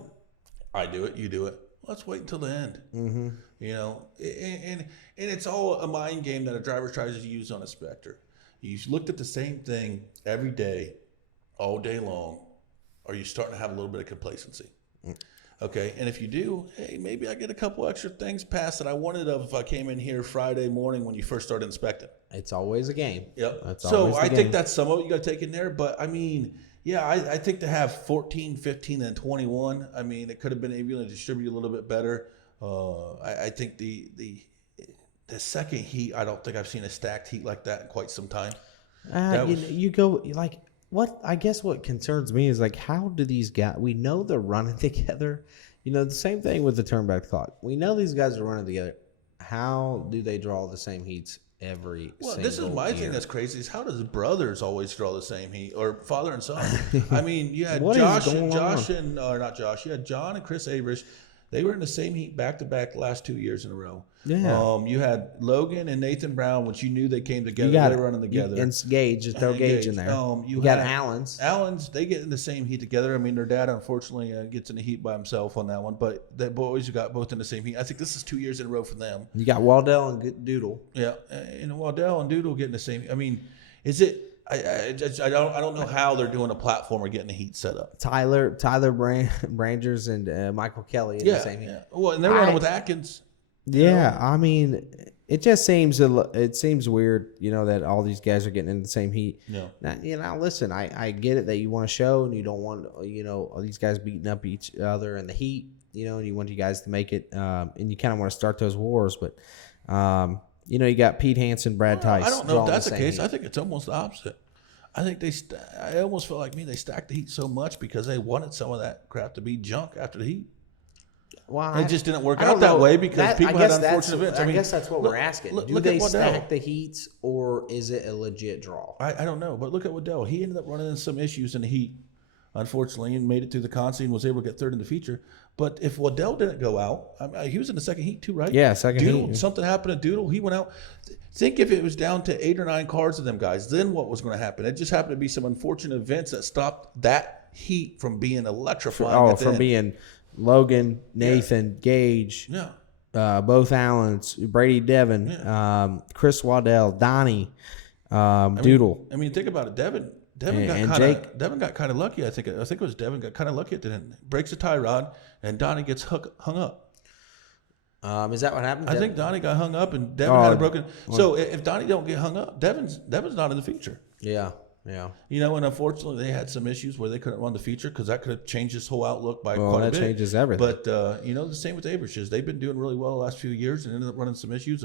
I do it, you do it. Let's wait until the end. Mm-hmm. And it's all a mind game that a driver tries to use on a Spectre. You looked at the same thing every day, all day long. Are you starting to have a little bit of complacency? Okay, and if you do, hey, maybe I get a couple extra things past that I wanted if I came in here Friday morning when you first started inspecting. It's always a game. Yep. So I think that's some of it you got to take in there. But, I mean, yeah, I think to have 14, 15, and 21, I mean, it could have been able to distribute a little bit better. I think the second heat, I don't think I've seen a stacked heat like that in quite some time. You go, like, what I guess what concerns me is like, how do these guys? We know they're running together. You know, the same thing with the turn back clock. We know these guys are running together. How do they draw the same heats every? Well, single this is my year? thing that's crazy is how does brothers always draw the same heat or father and son? I mean, you had What is Josh going and or not Josh. You had John and Chris Averish. They were in the same heat back to back the last 2 years in a row. Yeah. You had Logan and Nathan Brown, which you knew they came together. They were running together. And Gage, just throw Gage in there. You got Allen's. Allen's, they get in the same heat together. I mean, their dad unfortunately gets in the heat by himself on that one, but the boys got both in the same heat. I think this is 2 years in a row for them. You got Waddell and Doodle. Yeah, and Waddell and Doodle getting the same. I mean, is it? I don't know how they're doing a platform or getting the heat set up. Tyler Brangers and Michael Kelly in the same heat. Yeah. Well, and they're running with Atkins. Yeah, I mean, it just seems weird, you know, that all these guys are getting in the same heat. Yeah. Now, you know, listen, I get it that you want to show and you don't want, you know, all these guys beating up each other in the heat, you know, and you want you guys to make it, and you kind of want to start those wars, but, you know, you got Pete Hansen, Brad Tice. I don't know if that's the case. Heat. I think it's almost the opposite. I think I almost feel like they stacked the heat so much because they wanted some of that crap to be junk after the heat. Well, it just didn't work out that way because people had unfortunate events. I guess that's what we're asking. Do they stack the heats or is it a legit draw? I don't know, but look at Waddell. He ended up running into some issues in the heat, unfortunately, and made it through the con scene, was able to get third in the feature. But if Waddell didn't go out, he was in the second heat too, right? Yeah, second heat. Something happened to Doodle. He went out. Think if it was down to 8 or 9 cars of them guys, then what was going to happen? It just happened to be some unfortunate events that stopped that heat from being electrifying. From being Logan, Nathan, Gage, both Allens, Brady Devin, Chris Waddell, Donnie, Doodle. I mean, think about it. Devin got kind of lucky. I think it was Devin got kind of lucky at the end. Breaks a tie rod, and Donnie gets hung up. Is that what happened? I think Donnie got hung up, and Devin had a broken. So if Donnie don't get hung up, Devin's not in the feature. Yeah. You know, and unfortunately, they had some issues where they couldn't run the feature because that could have changed his whole outlook by quite a bit. That changes everything. But, you know, the same with the Averishes. They've been doing really well the last few years and ended up running some issues.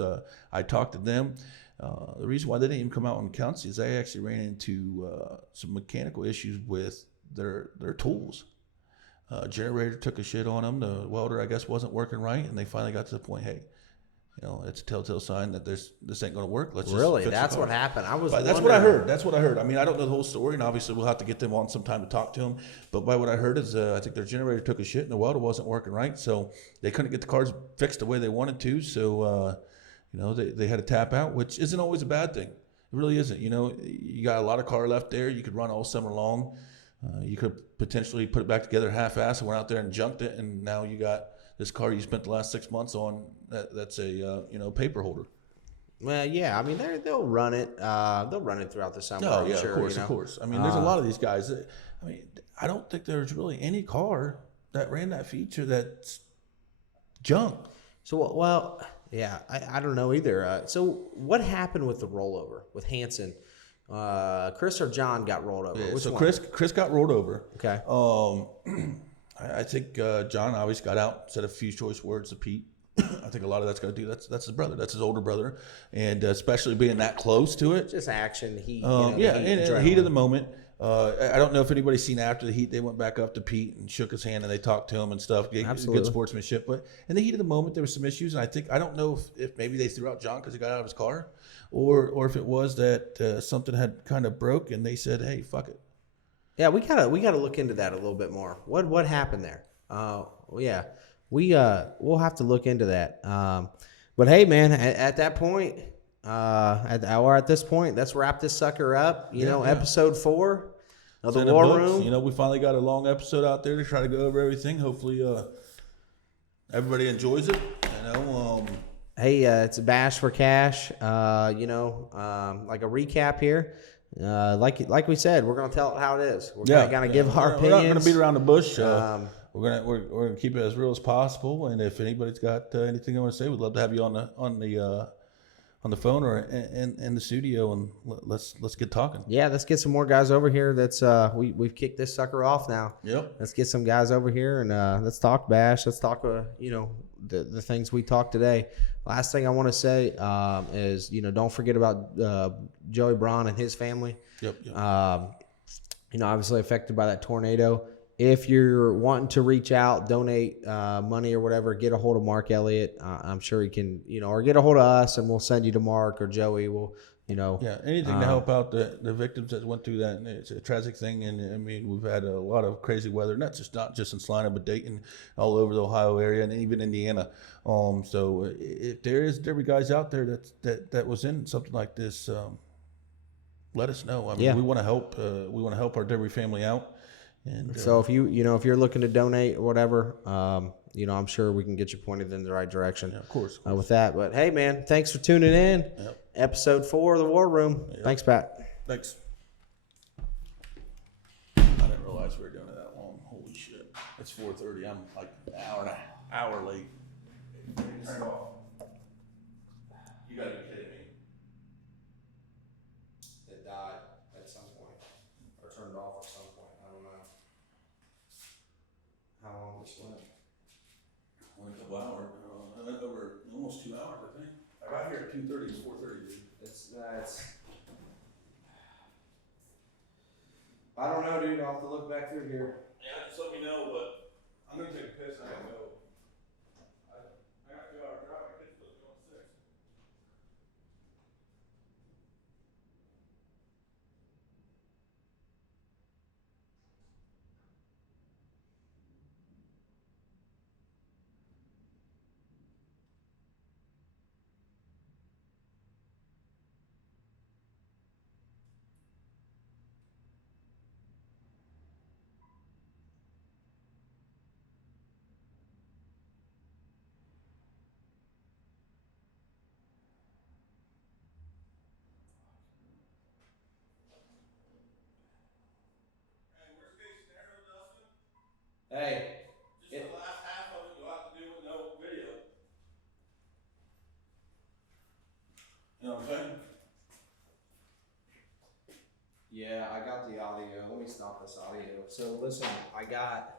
I talked to them. The reason why they didn't even come out on counts is they actually ran into some mechanical issues with their tools. Generator took a shit on them. The welder, I guess, wasn't working right, and they finally got to the point, hey, you know, it's a telltale sign that this ain't going to work. Let's just fix that's what happened. That's what I heard. That's what I heard. I mean, I don't know the whole story, and obviously we'll have to get them on sometime to talk to them. But by what I heard is, I think their generator took a shit, and the welder wasn't working right, so they couldn't get the cars fixed the way they wanted to. So, you know, they had to tap out, which isn't always a bad thing. It really isn't. You know, you got a lot of car left there. You could run all summer long. You could potentially put it back together half-assed and went out there and junked it, and now you got this car you spent the last 6 months on. That's a you know, paper holder. Well, yeah. I mean, they'll run it. They'll run it throughout the summer. Oh, yeah, sure, of course. I mean, there's a lot of these guys. That, I mean, I don't think there's really any car that ran that feature that's junk. So, well, yeah, I don't know either. So, what happened with the rollover with Hansen? Chris or John got rolled over? Yeah, Which so one? Chris got rolled over. Okay. I think John obviously got out, said a few choice words to Pete. I think a lot of that's got to do. That's his brother. That's his older brother, and especially being that close to it. Just action, heat. In the heat of the moment. I don't know if anybody's seen after the heat. They went back up to Pete and shook his hand and they talked to him and stuff. Good sportsmanship. But in the heat of the moment, there were some issues, and I don't know if maybe they threw out John because he got out of his car, or if it was that something had kind of broke and they said, "Hey, fuck it." Yeah, we gotta look into that a little bit more. What happened there? Yeah, we'll have to look into that. But hey, man, at that point, at this point, let's wrap this sucker up. You know, episode 4 of the War Room. You know, we finally got a long episode out there to try to go over everything. Hopefully, everybody enjoys it. You know. Hey, it's a bash for cash. You know, like a recap here. Like we said, we're gonna tell it how it is. We're gonna give our opinions. We're not gonna beat around the bush. We're gonna keep it as real as possible. And if anybody's got anything they want to say, we'd love to have you on the phone or in the studio, and let's get talking. Yeah, let's get some more guys over here. That's we've kicked this sucker off now. Yep. Let's get some guys over here and let's talk bash. Let's talk you know, the things we talked today. Last thing I want to say is, you know, don't forget about Joey Braun and his family. Yep. obviously affected by that tornado. If you're wanting to reach out, donate money or whatever, get a hold of Mark Elliott. I'm sure he can, or get a hold of us, and we'll send you to Mark or Joey. We'll, Yeah, anything to help out the victims that went through that. And it's a tragic thing, and I mean we've had a lot of crazy weather, not just in Celina, but Dayton, all over the Ohio area, and even Indiana. So if there be guys out there that was in something like this, let us know. I mean, Yeah. we want to help. We want to help our debris family out. And So if if you're looking to donate or whatever, I'm sure we can get you pointed in the right direction. yeah, of course. With that. But hey, man, thanks for tuning in. Yep. Episode 4 of the War Room. Yep. Thanks, Pat. Thanks. I didn't realize we were doing it that long. Holy shit! It's 4:30. I'm like an hour late. Turn it off. You gotta be kidding me. It died at some point, or turned off at some point. I don't know how long this went. Only a couple hours. Over almost 2 hours, I think. I got here at 2:30. It's 4:30, dude. That's. I don't know, dude. I'll have to look back through here. Yeah, just let me know. But I'm gonna take a piss. I gotta go. I got 2 hours drive. My kids supposed to go at 6. Hey. Just the last half of it, you'll have to do with no video. You know what I'm saying? Yeah, I got the audio. Let me stop this audio. So listen, I got